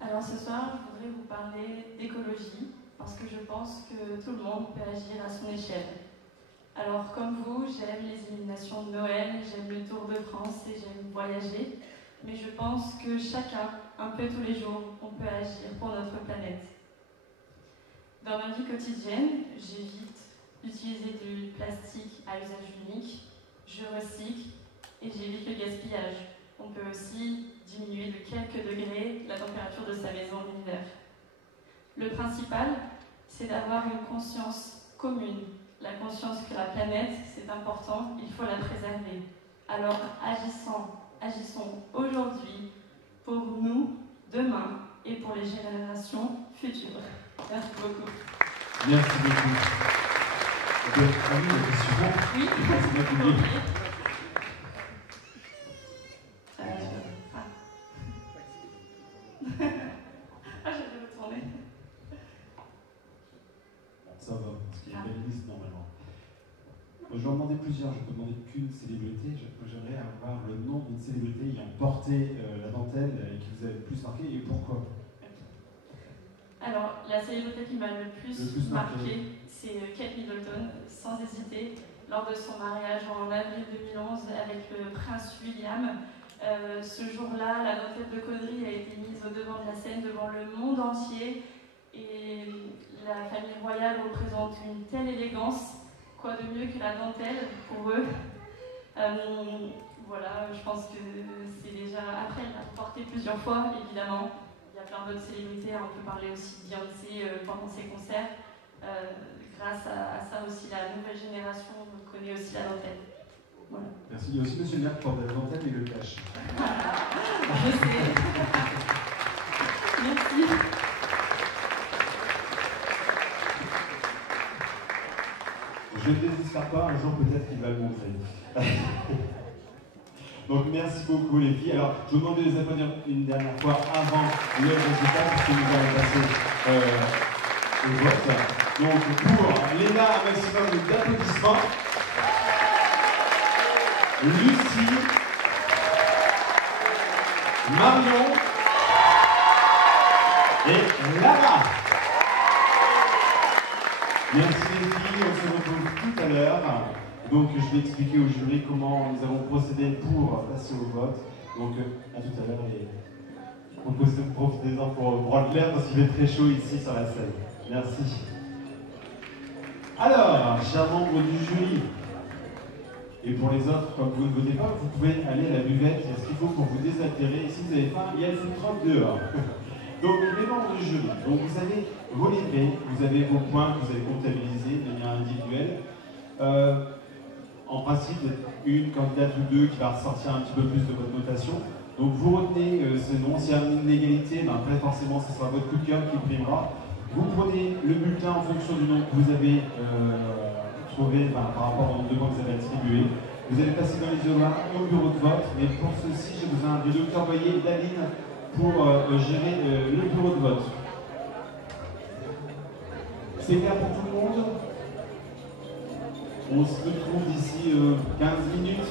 Alors ce soir, je voudrais vous parler d'écologie, parce que je pense que tout le monde peut agir à son échelle. Alors comme vous, j'aime les illuminations de Noël, j'aime le Tour de France et j'aime voyager, mais je pense que chacun, un peu tous les jours, on peut agir pour notre planète. Dans ma vie quotidienne, j'évite d'utiliser du plastique à usage unique, je recycle et j'évite le gaspillage. On peut aussi diminuer de quelques degrés la température de sa maison l'hiver. Le principal, c'est d'avoir une conscience commune, la conscience que la planète, c'est important, il faut la préserver. Alors agissons aujourd'hui pour nous, demain, et pour les générations futures. Merci beaucoup. Merci beaucoup. Oui, la question. Oui, je vais retourner. Ça va, parce qu'il y a une belle liste normalement. Je vais en demander plusieurs, je peux demander qu'une célébrité. J'aimerais avoir le nom d'une célébrité ayant porté la dentelle et qui vous a le plus marqué et pourquoi. Alors, la célébrité qui m'a le plus marqué, c'est Kate Middleton, sans hésiter, lors de son mariage en avril 2011 avec le prince William. Ce jour-là, la dentelle de Caudry a été mise au devant de la scène devant le monde entier et la famille royale représente une telle élégance, quoi de mieux que la dentelle pour eux. Voilà, je pense que c'est déjà... Après, elle l'a porté plusieurs fois, évidemment. Il y a plein d'autres célébrités, on peut parler aussi de Beyoncé pendant ses concerts. Grâce à ça aussi, la nouvelle génération connaît aussi la dentelle. Voilà. Merci. Il y a aussi monsieur le maire qui porte la dentelle et le cache. Je sais. Merci. Je ne désespère pas, un jour peut-être qu'il va le montrer. Donc merci beaucoup les filles. Alors je vous demande de les applaudir une dernière fois avant le résultat, puisque nous allons passer au vote. Donc pour Léna, un maximum d'applaudissements. Lucie, Marion et Lara. Merci les filles, on se retrouve tout à l'heure. Donc je vais expliquer au jury comment nous avons procédé pour passer au vote. Donc à tout à l'heure et profitez-en pour prendre l'air parce qu'il est très chaud ici sur la scène. Merci. Alors, chers membres du jury, et pour les autres, comme vous ne votez pas, vous pouvez aller à la buvette, il y a ce qu'il faut pour vous désaltérer. Et si vous avez faim, il y a le food truck dehors. Donc les membres du jury, donc vous avez vos livrets, vous avez vos points que vous avez comptabilisés de manière individuelle. En principe, une candidate ou deux qui va ressortir un petit peu plus de votre notation. Donc vous retenez ce nom. S'il y a une égalité, ben, après forcément ce sera votre coup de cœur qui primera. Vous prenez le bulletin en fonction du nom que vous avez trouvé par rapport au devant que vous avez attribué. Vous allez passer dans l'isoloir au bureau de vote. Mais pour ceci, j'ai besoin du docteur Boyer et d'Aline pour gérer le bureau de vote. C'est clair pour tout le monde? On se retrouve d'ici 15 minutes.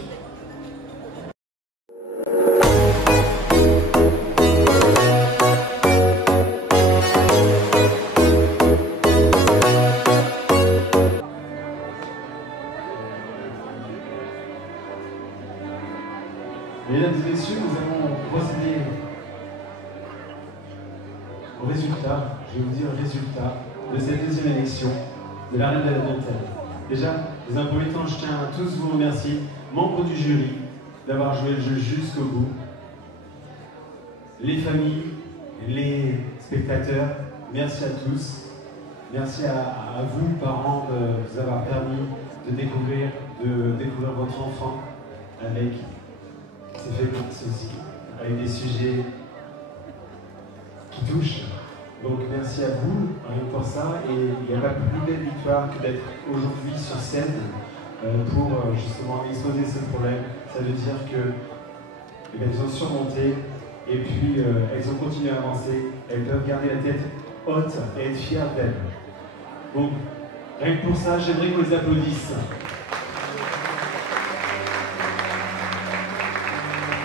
Mesdames et messieurs, nous allons procéder au résultat, je vais vous dire le résultat de cette deuxième élection de la Reine de la Dentelle. Déjà, dans un premier temps, je tiens à tous vous remercier, membres du jury, d'avoir joué le jeu jusqu'au bout. Les familles, les spectateurs, merci à tous. Merci à vous, parents, de vous avoir permis de découvrir votre enfant avec c'est fait pour ceci, avec des sujets qui touchent. Donc merci à vous, rien que pour ça, et il n'y a pas plus belle victoire que d'être aujourd'hui sur scène pour justement exposer ce problème. Ça veut dire que elles ont surmonté, et puis elles ont continué à avancer, elles peuvent garder la tête haute et être fières d'elles. Donc, rien que pour ça, j'aimerais qu'on les applaudisse.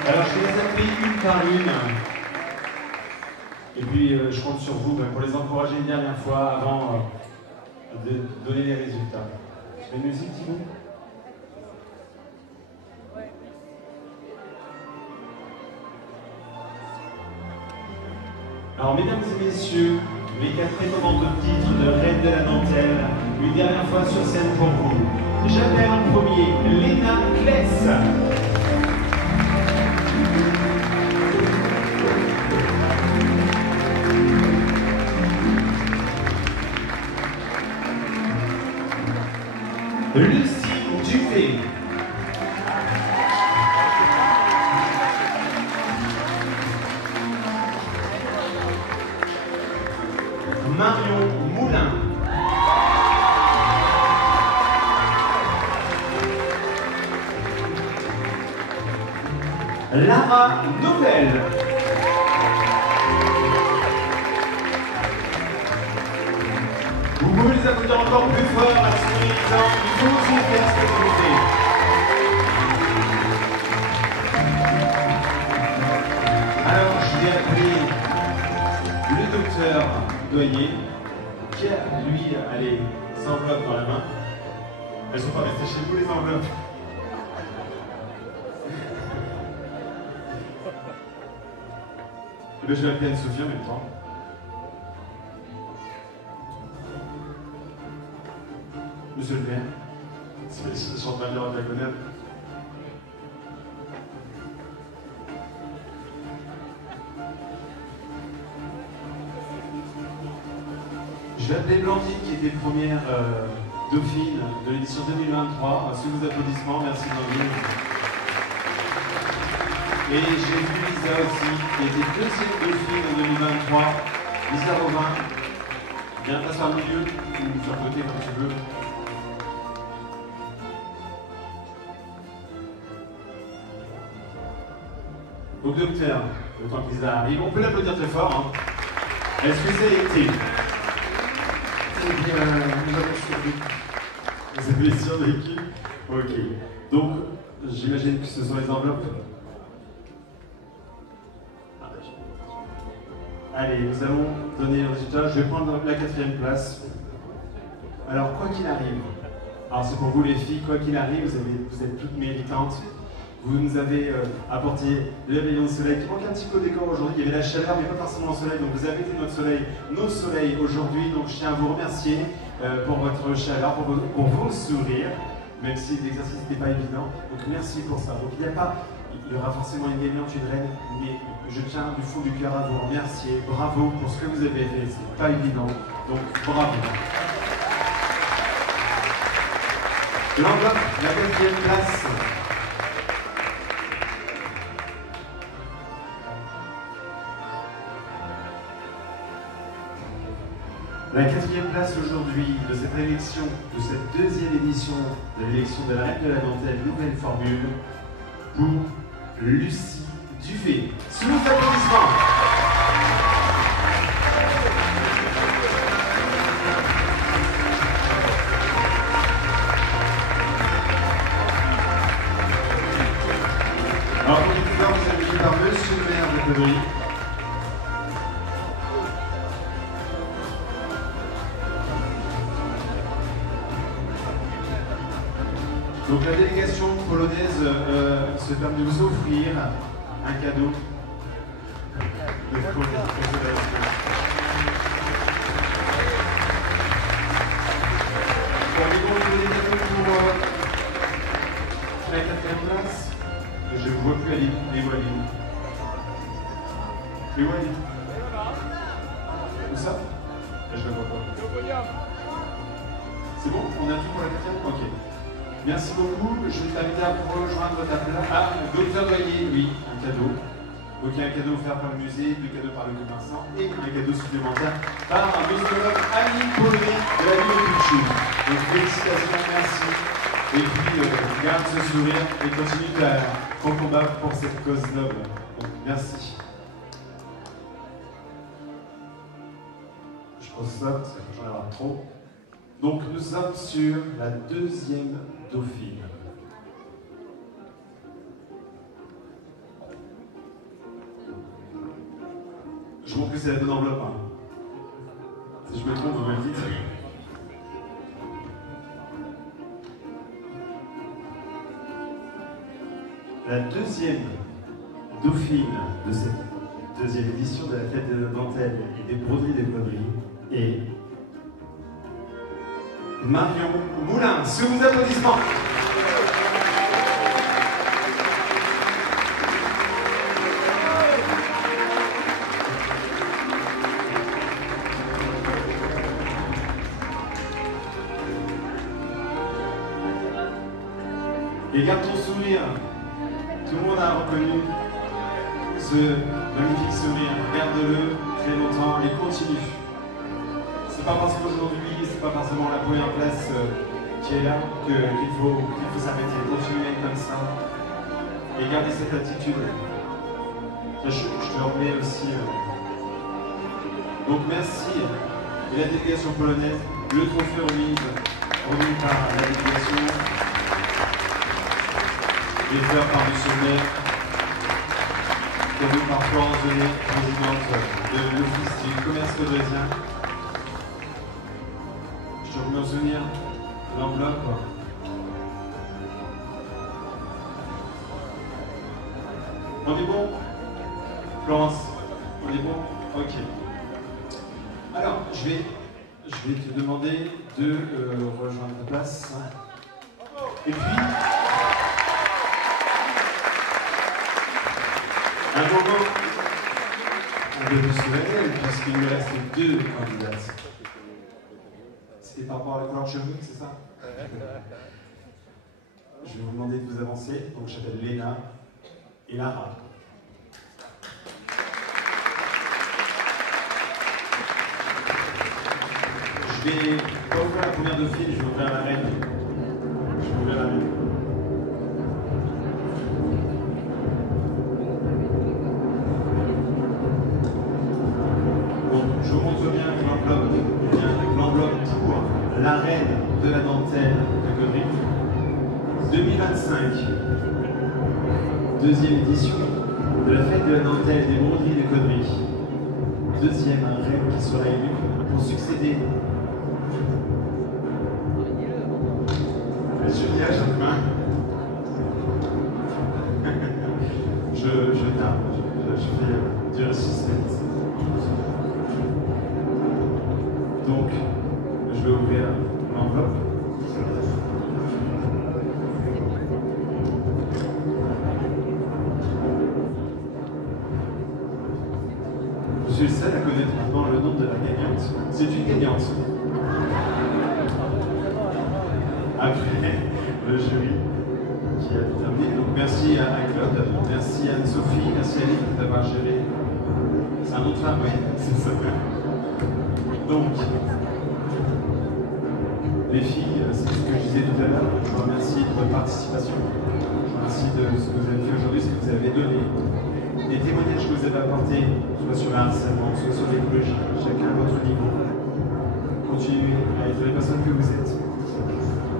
Alors, je vais les appeler une par une. Et puis, je compte sur vous pour les encourager une dernière fois avant de donner les résultats. Je mets une musique, Thibaut ? Alors, mesdames et messieurs, les 4 prétendantes au titre de Reine de la Dentelle, une dernière fois sur scène pour vous. J'appelle en premier Léna Kless. Lucie Dufay. Marion Moulin. Lara Novel. Vous pouvez les applaudir encore plus fort à ce militant. Il faut aussi faire ce que vous voulez. Alors, je vais appeler le docteur Doyer, qui a, lui, a les enveloppes dans la main. Elles ne sont pas restées chez vous, les enveloppes. Et bien, je vais appeler Anne-Sophie en même temps. Monsieur le maire, je chante mal de la connaître. Je vais appeler Blandine qui était première dauphine de l'édition 2023. Sous vos applaudissements, merci Blandine. Et j'ai vu Lisa aussi, qui était deuxième dauphine en 2023. Lisa Robin, viens passe par le milieu, ou sur le côté comme tu veux. Donc docteur, le temps que Lisa arrive, on peut l'applaudir très fort. Hein. Est-ce que c'est été? Eh bien, nous avons survécu. Vous avez survécu? Ok. Donc, j'imagine que ce sont les enveloppes. Allez, nous allons donner le résultat. Je vais prendre la 4e place. Alors, quoi qu'il arrive, alors c'est pour vous les filles, quoi qu'il arrive, vous êtes toutes méritantes. Vous nous avez apporté les rayons de soleil qui manquent un petit peu au décor aujourd'hui. Il y avait la chaleur, mais pas forcément le soleil. Donc vous avez été notre soleil, nos soleils aujourd'hui. Donc je tiens à vous remercier pour votre chaleur, pour vos sourires, même si l'exercice n'était pas évident. Donc merci pour ça. Donc il y aura forcément une gagnante, une reine, mais je tiens du fond du cœur à vous remercier. Bravo pour ce que vous avez fait. C'est pas évident. Donc bravo. L'enveloppe, la 4e place. La 4e place aujourd'hui de cette élection, de cette 2e édition de l'élection de la Reine de la Dentelle, nouvelle formule, pour Lucie Dufay. Sous vos applaudissements. Alors pour les pouvoirs, vous avez dit par Monsieur le maire de Caudry. Donc la délégation polonaise se permet de vous offrir un cadeau de consolation. Bon, mais donc les cadeaux pour la 4e place. Je ne vois plus les Wallis. Les Wallis. Où ça? Je ne le vois pas. C'est bon? On a tout pour la 4e? Ok. Merci beaucoup. Je vais t'inviter à rejoindre ta place. Ah, docteur Doyer, oui, un cadeau. Donc il y a un cadeau offert par le musée, 2 cadeaux par le commerçant et un cadeau supplémentaire par un musicologue Aline Paulé de la ville de Culture. Donc félicitations, merci. Et puis garde ce sourire et continue ton combat pour cette cause noble. Donc merci. Je pose ça parce que j'en ai avoir trop. Donc nous sommes sur la 2e dauphine. Je montre que c'est la bonne enveloppe. Hein. Si je me trompe, vous me le dites. La 2e dauphine de cette 2e édition de la fête de la dentelle et des broderies des broderies est Marion Moulin. Sous vos applaudissements. Et garde ton sourire. Tout le monde a reconnu ce magnifique sourire. Garde-le très longtemps et continue. C'est pas parce qu'aujourd'hui, c'est pas forcément la première place qui est là qu'il faut s'arrêter. Continuer comme ça. Et garder cette attitude. Je te remets aussi. Donc merci. Et la délégation polonaise, le trophée remis par la délégation. Les fleurs par M. le maire, cadeau par Florence Denet, présidente de l'Office du commerce codrésien. Je te remets en souvenir l'enveloppe. On est bon, Florence? On est bon? Ok. Alors, je vais te demander de rejoindre ta place. Et puis... un moment un peu plus solennel, puisqu'il nous reste 2 candidates. C'était par rapport à la couleur de cheveux, c'est ça? Je vais vous demander de vous avancer. Donc, j'appelle Léna et Lara. Je vais pas ouvrir la première dauphine, je vais ouvrir la reine. Je vais ouvrir la reine. Je vous montre bien l'enveloppe pour la reine de la dentelle de Caudry. 2025, 2e édition de la fête de la dentelle des broderies de Caudry. 2e reine qui sera élue pour succéder à Julia Jacquemin. Je tarde, je fais du suspense. Donc, je vais ouvrir l'enveloppe. Je suis le seul à connaître maintenant le nom de la gagnante. C'est une gagnante. Après le jury qui a déterminé. Donc, merci à Claude, merci à Anne-Sophie, merci à Lille d'avoir géré. C'est un autre femme, oui, c'est ça. Donc, les filles, c'est ce que je disais tout à l'heure, je vous remercie de votre participation, je vous remercie de ce que vous avez fait aujourd'hui, ce que vous avez donné, les témoignages que vous avez apportés, soit sur le harcèlement, soit sur l'écologie, chacun à votre niveau. Continuez à être les personnes que vous êtes.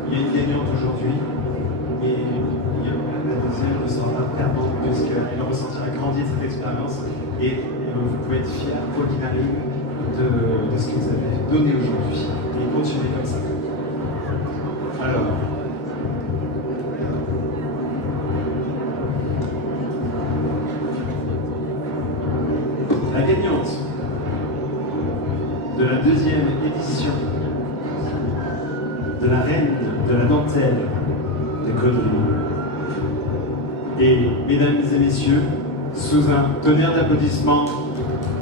Il y a une gagnante aujourd'hui, et la deuxième ne sera pas perdante, puisqu'elle ressentira grandir cette expérience, et vous pouvez être fiers, quoi qu'il arrive, de ce que vous avez donné aujourd'hui. Et continuez comme ça. Alors, la gagnante de la 2e édition de la reine de la dentelle de Caudry. Et, mesdames et messieurs, sous un tonnerre d'applaudissements,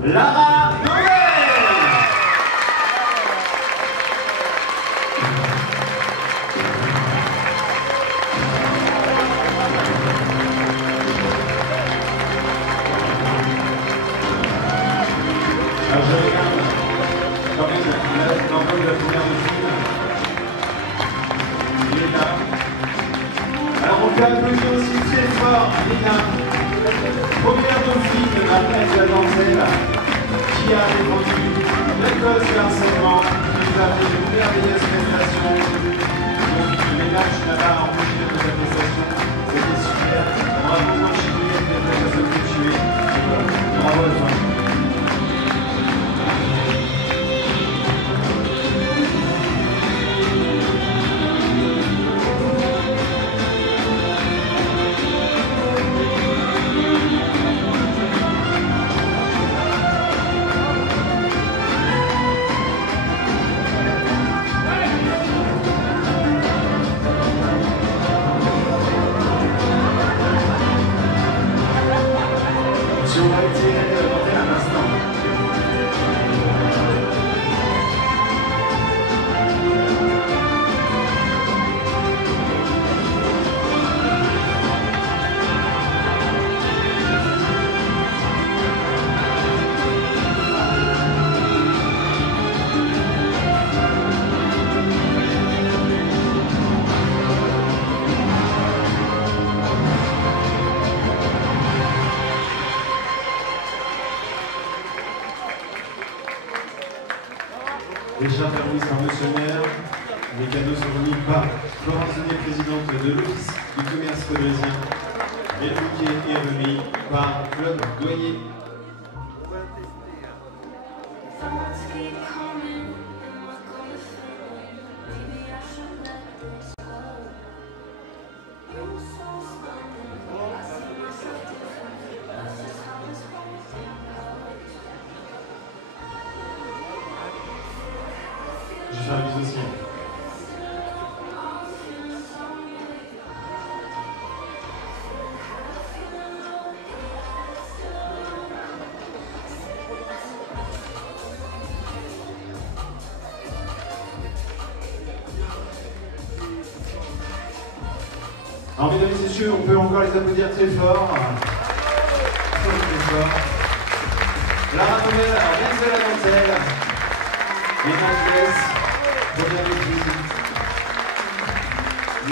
Lara Noël! fort, Léna, première dauphine de la plaine de la dentelle, qui a défendu l'école du harcèlement, qui nous a fait une merveilleuse prestation. Donc, Léna, tu n'as pas empêché de ta prestation, c'était super. Bravo, mon chéri, et la personne que tu es. Bravo à toi. Déjà permis par Monsieur le maire, les cadeaux sont remis par Florence Denis, présidente de l'Office du commerce codrésien, et le bouquet est remis par Claude Doyer. Je vais faire la bise aussi. Alors, mesdames et messieurs, on peut encore les applaudir très fort. Très fort. Lara Noël, Denzel à la dentelle. Léna Claes, première équipe.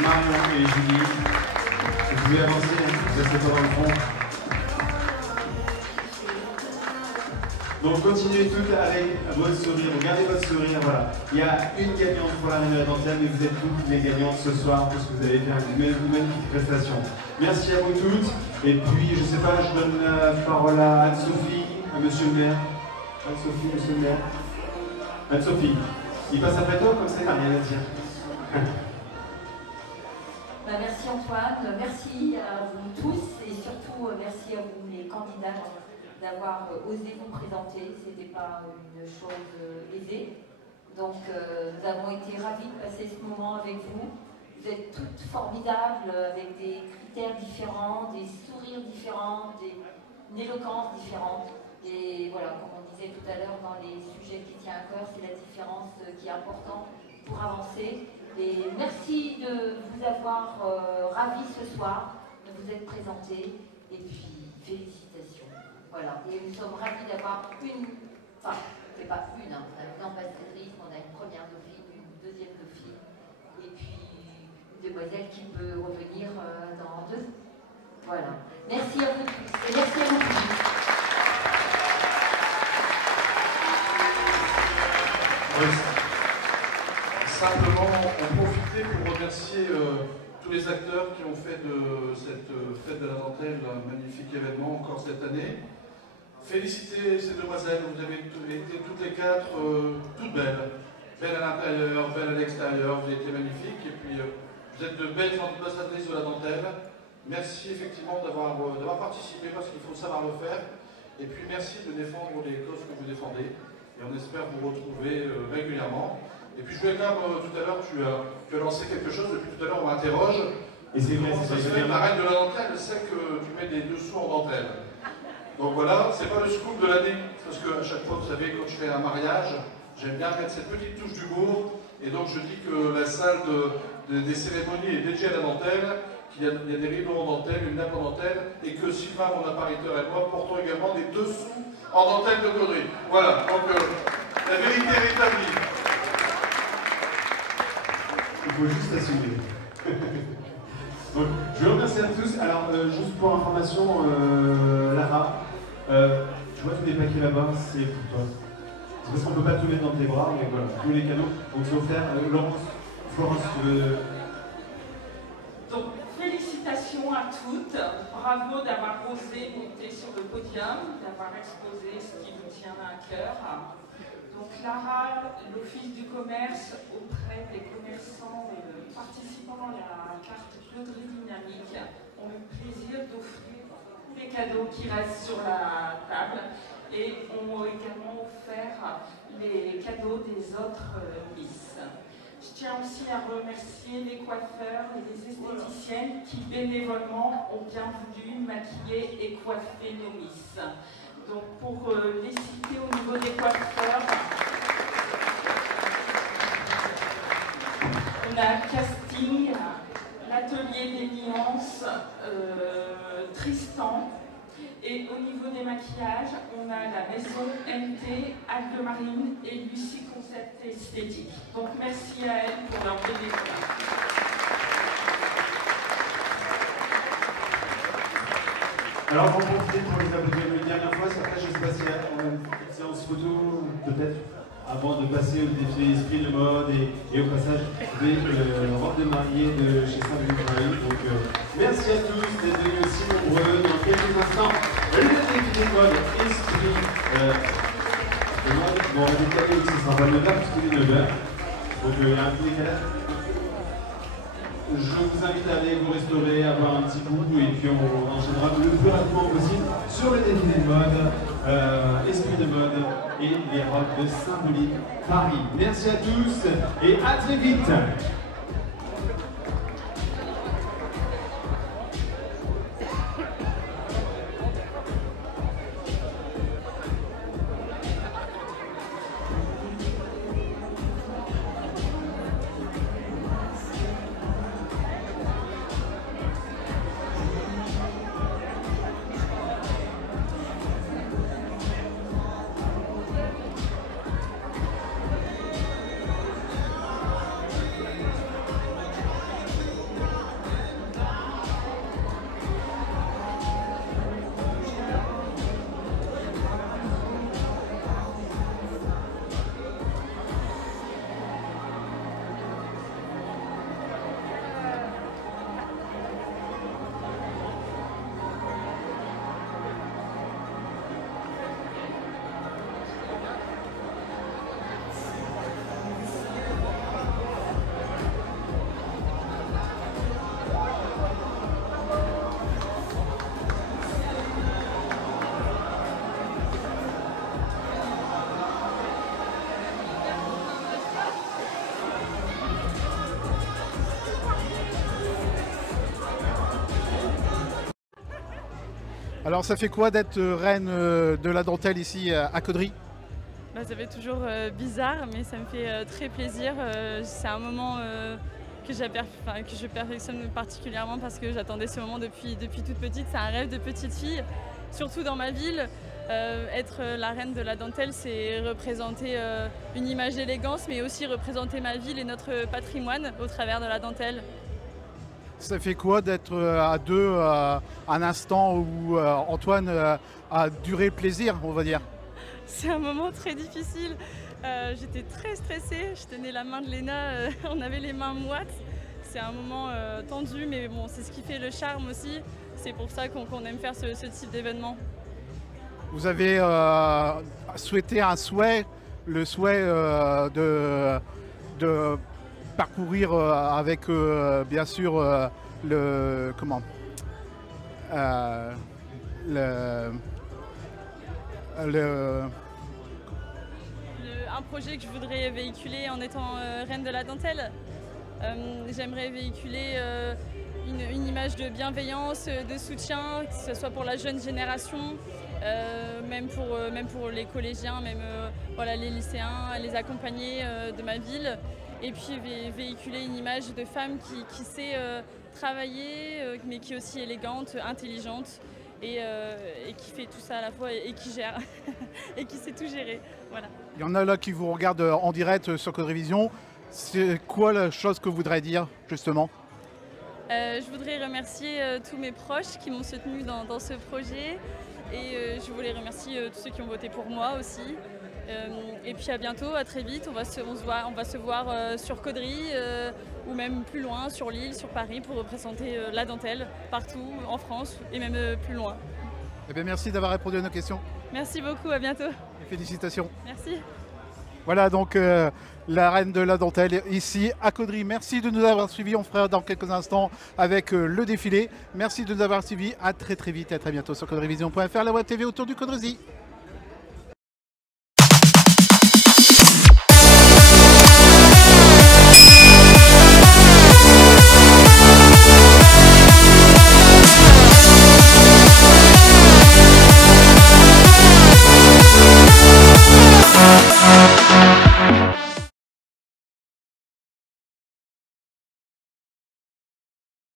Marion et Julie. Vous pouvez avancer, vous êtes pas dans le fond. Donc continuez toutes avec votre sourire, regardez votre sourire, voilà. Il y a une gagnante pour la reine de la dentelle, mais vous êtes toutes les gagnantes ce soir parce que vous avez fait une magnifique prestation. Merci à vous toutes. Et puis, je sais pas, je donne la parole à Anne-Sophie, à Monsieur le maire. Anne-Sophie, Monsieur le maire. Anne-Sophie, il passe après toi comme ça, il n'a rien à dire. Merci Antoine, merci à vous tous et surtout merci à vous les candidats d'avoir osé vous présenter. Ce n'était pas une chose aisée. Donc nous avons été ravis de passer ce moment avec vous. Vous êtes toutes formidables avec des critères différents, des sourires différents, une éloquence différente. Et voilà, comme on disait tout à l'heure dans les sujets qui tiennent à cœur, c'est la différence qui est importante pour avancer. Et merci de vous avoir ravis ce soir, de vous être présentés. Et puis, félicitations. Voilà. Et nous sommes ravis d'avoir enfin, c'est pas une, hein, on a une ambassadrice, on a une première dauphine, une deuxième dauphine, et puis une demoiselle qui peut revenir dans 2 ans. Voilà. Merci à vous tous. Et merci à vous tous. Simplement en profiter pour remercier tous les acteurs qui ont fait de cette fête de la dentelle un magnifique événement encore cette année. Féliciter ces demoiselles, vous avez été toutes les 4 toutes belles. Belles à l'intérieur, belles à l'extérieur, vous avez été magnifiques. Et puis vous êtes de belles ambassadrices de la dentelle. Merci effectivement d'avoir participé parce qu'il faut savoir le faire. Et puis merci de défendre les causes que vous défendez. Et on espère vous retrouver régulièrement. Et puis je voulais quand même, tout à l'heure, tu as lancé quelque chose, depuis tout à l'heure on m'interroge. Et c'est vrai, ça se fait, la reine de la dentelle sait que tu mets des dessous en dentelle. Donc voilà, c'est pas le scoop de l'année, parce qu'à chaque fois, vous savez, quand je fais un mariage, j'aime bien mettre cette petite touche d'humour, et donc je dis que la salle des cérémonies est dédiée à la dentelle, qu'il y a des rideaux en dentelle, une nappe en dentelle, et que Sylvain, mon appariteur et moi, portons également des dessous en dentelle de Caudry. Voilà, donc la vérité est rétablie. Il faut juste assumer. Donc, je vous remercie à tous. Alors, juste pour information, Lara, tu vois tous les paquets là-bas, c'est pour toi. C'est parce qu'on ne peut pas tout mettre dans tes bras, mais voilà, tous les cadeaux. Donc, c'est offert. Laurence, Florence, Donc, félicitations à toutes. Bravo d'avoir osé monter sur le podium, d'avoir exposé ce qui vous tient à cœur. Donc, Lara, l'Office du commerce, auprès des commerçants participant à la carte Cloderie Dynamique, ont le plaisir d'offrir tous les cadeaux qui restent sur la table et ont également offert les cadeaux des autres Miss. Je tiens aussi à remercier les coiffeurs et les esthéticiennes qui bénévolement ont bien voulu maquiller et coiffer nos Miss. Donc pour les citer au niveau des coiffeurs, on a Casting, l'Atelier des Nuances, Tristan. Et au niveau des maquillages, on a la maison MT, Algue Marine et Lucie Concept Esthétique. Donc merci à elles pour leur bénévolat. Alors, on va profiter pour les applaudir une dernière fois. Après, je ne sais pas s'il y a une séance photo, peut-être, avant de passer au défilé esprit de mode et au passage des robes de mariée de chez Saint-Denis. Donc, merci à tous d'être venus aussi nombreux. Dans quelques instants, le défilé de mode esprit de mode. Bon, on va décaler aussi, ce sera pas 9h parce qu'il est 9h. Donc, il y a un petit décalage. Je vous invite à aller vous restaurer, à boire un petit coup, et puis on enchaînera le plus rapidement possible sur le défilé de mode, esprit de mode et les robes de Saint-Denis, Paris. Merci à tous et à très vite. Alors ça fait quoi d'être reine de la dentelle ici à Caudry? Ça fait toujours bizarre, mais ça me fait très plaisir. C'est un moment que je perfectionne particulièrement parce que j'attendais ce moment depuis toute petite. C'est un rêve de petite fille, surtout dans ma ville. Être la reine de la dentelle, c'est représenter une image d'élégance, mais aussi représenter ma ville et notre patrimoine au travers de la dentelle. Ça fait quoi d'être à deux un instant où Antoine a duré le plaisir, on va dire? C'est un moment très difficile. J'étais très stressée, je tenais la main de Léna, on avait les mains moites. C'est un moment tendu, mais bon, c'est ce qui fait le charme aussi. C'est pour ça qu'on aime faire ce type d'événement. Vous avez souhaité un souhait, le souhait de parcourir avec bien sûr un projet que je voudrais véhiculer en étant reine de la dentelle. J'aimerais véhiculer une image de bienveillance, de soutien, que ce soit pour la jeune génération, même pour les collégiens, même voilà, les lycéens, les accompagner de ma ville. Et puis véhiculer une image de femme qui sait travailler, mais qui est aussi élégante, intelligente et qui fait tout ça à la fois et qui gère et qui sait tout gérer. Voilà. Il y en a là qui vous regardent en direct sur Caudry Vision. C'est quoi la chose que vous voudrez dire justement? Je voudrais remercier tous mes proches qui m'ont soutenue dans ce projet et je voulais remercier tous ceux qui ont voté pour moi aussi. Et puis à bientôt, à très vite, on va se voir sur Caudry ou même plus loin, sur Lille, sur Paris pour représenter la dentelle partout en France et même plus loin. Eh bien, merci d'avoir répondu à nos questions. Merci beaucoup, à bientôt. Et félicitations. Merci. Voilà donc la reine de la dentelle ici à Caudry. Merci de nous avoir suivis. On fera dans quelques instants avec le défilé. Merci de nous avoir suivis. À très vite et à très bientôt sur caudryvision.fr, la web TV autour du Caudresi.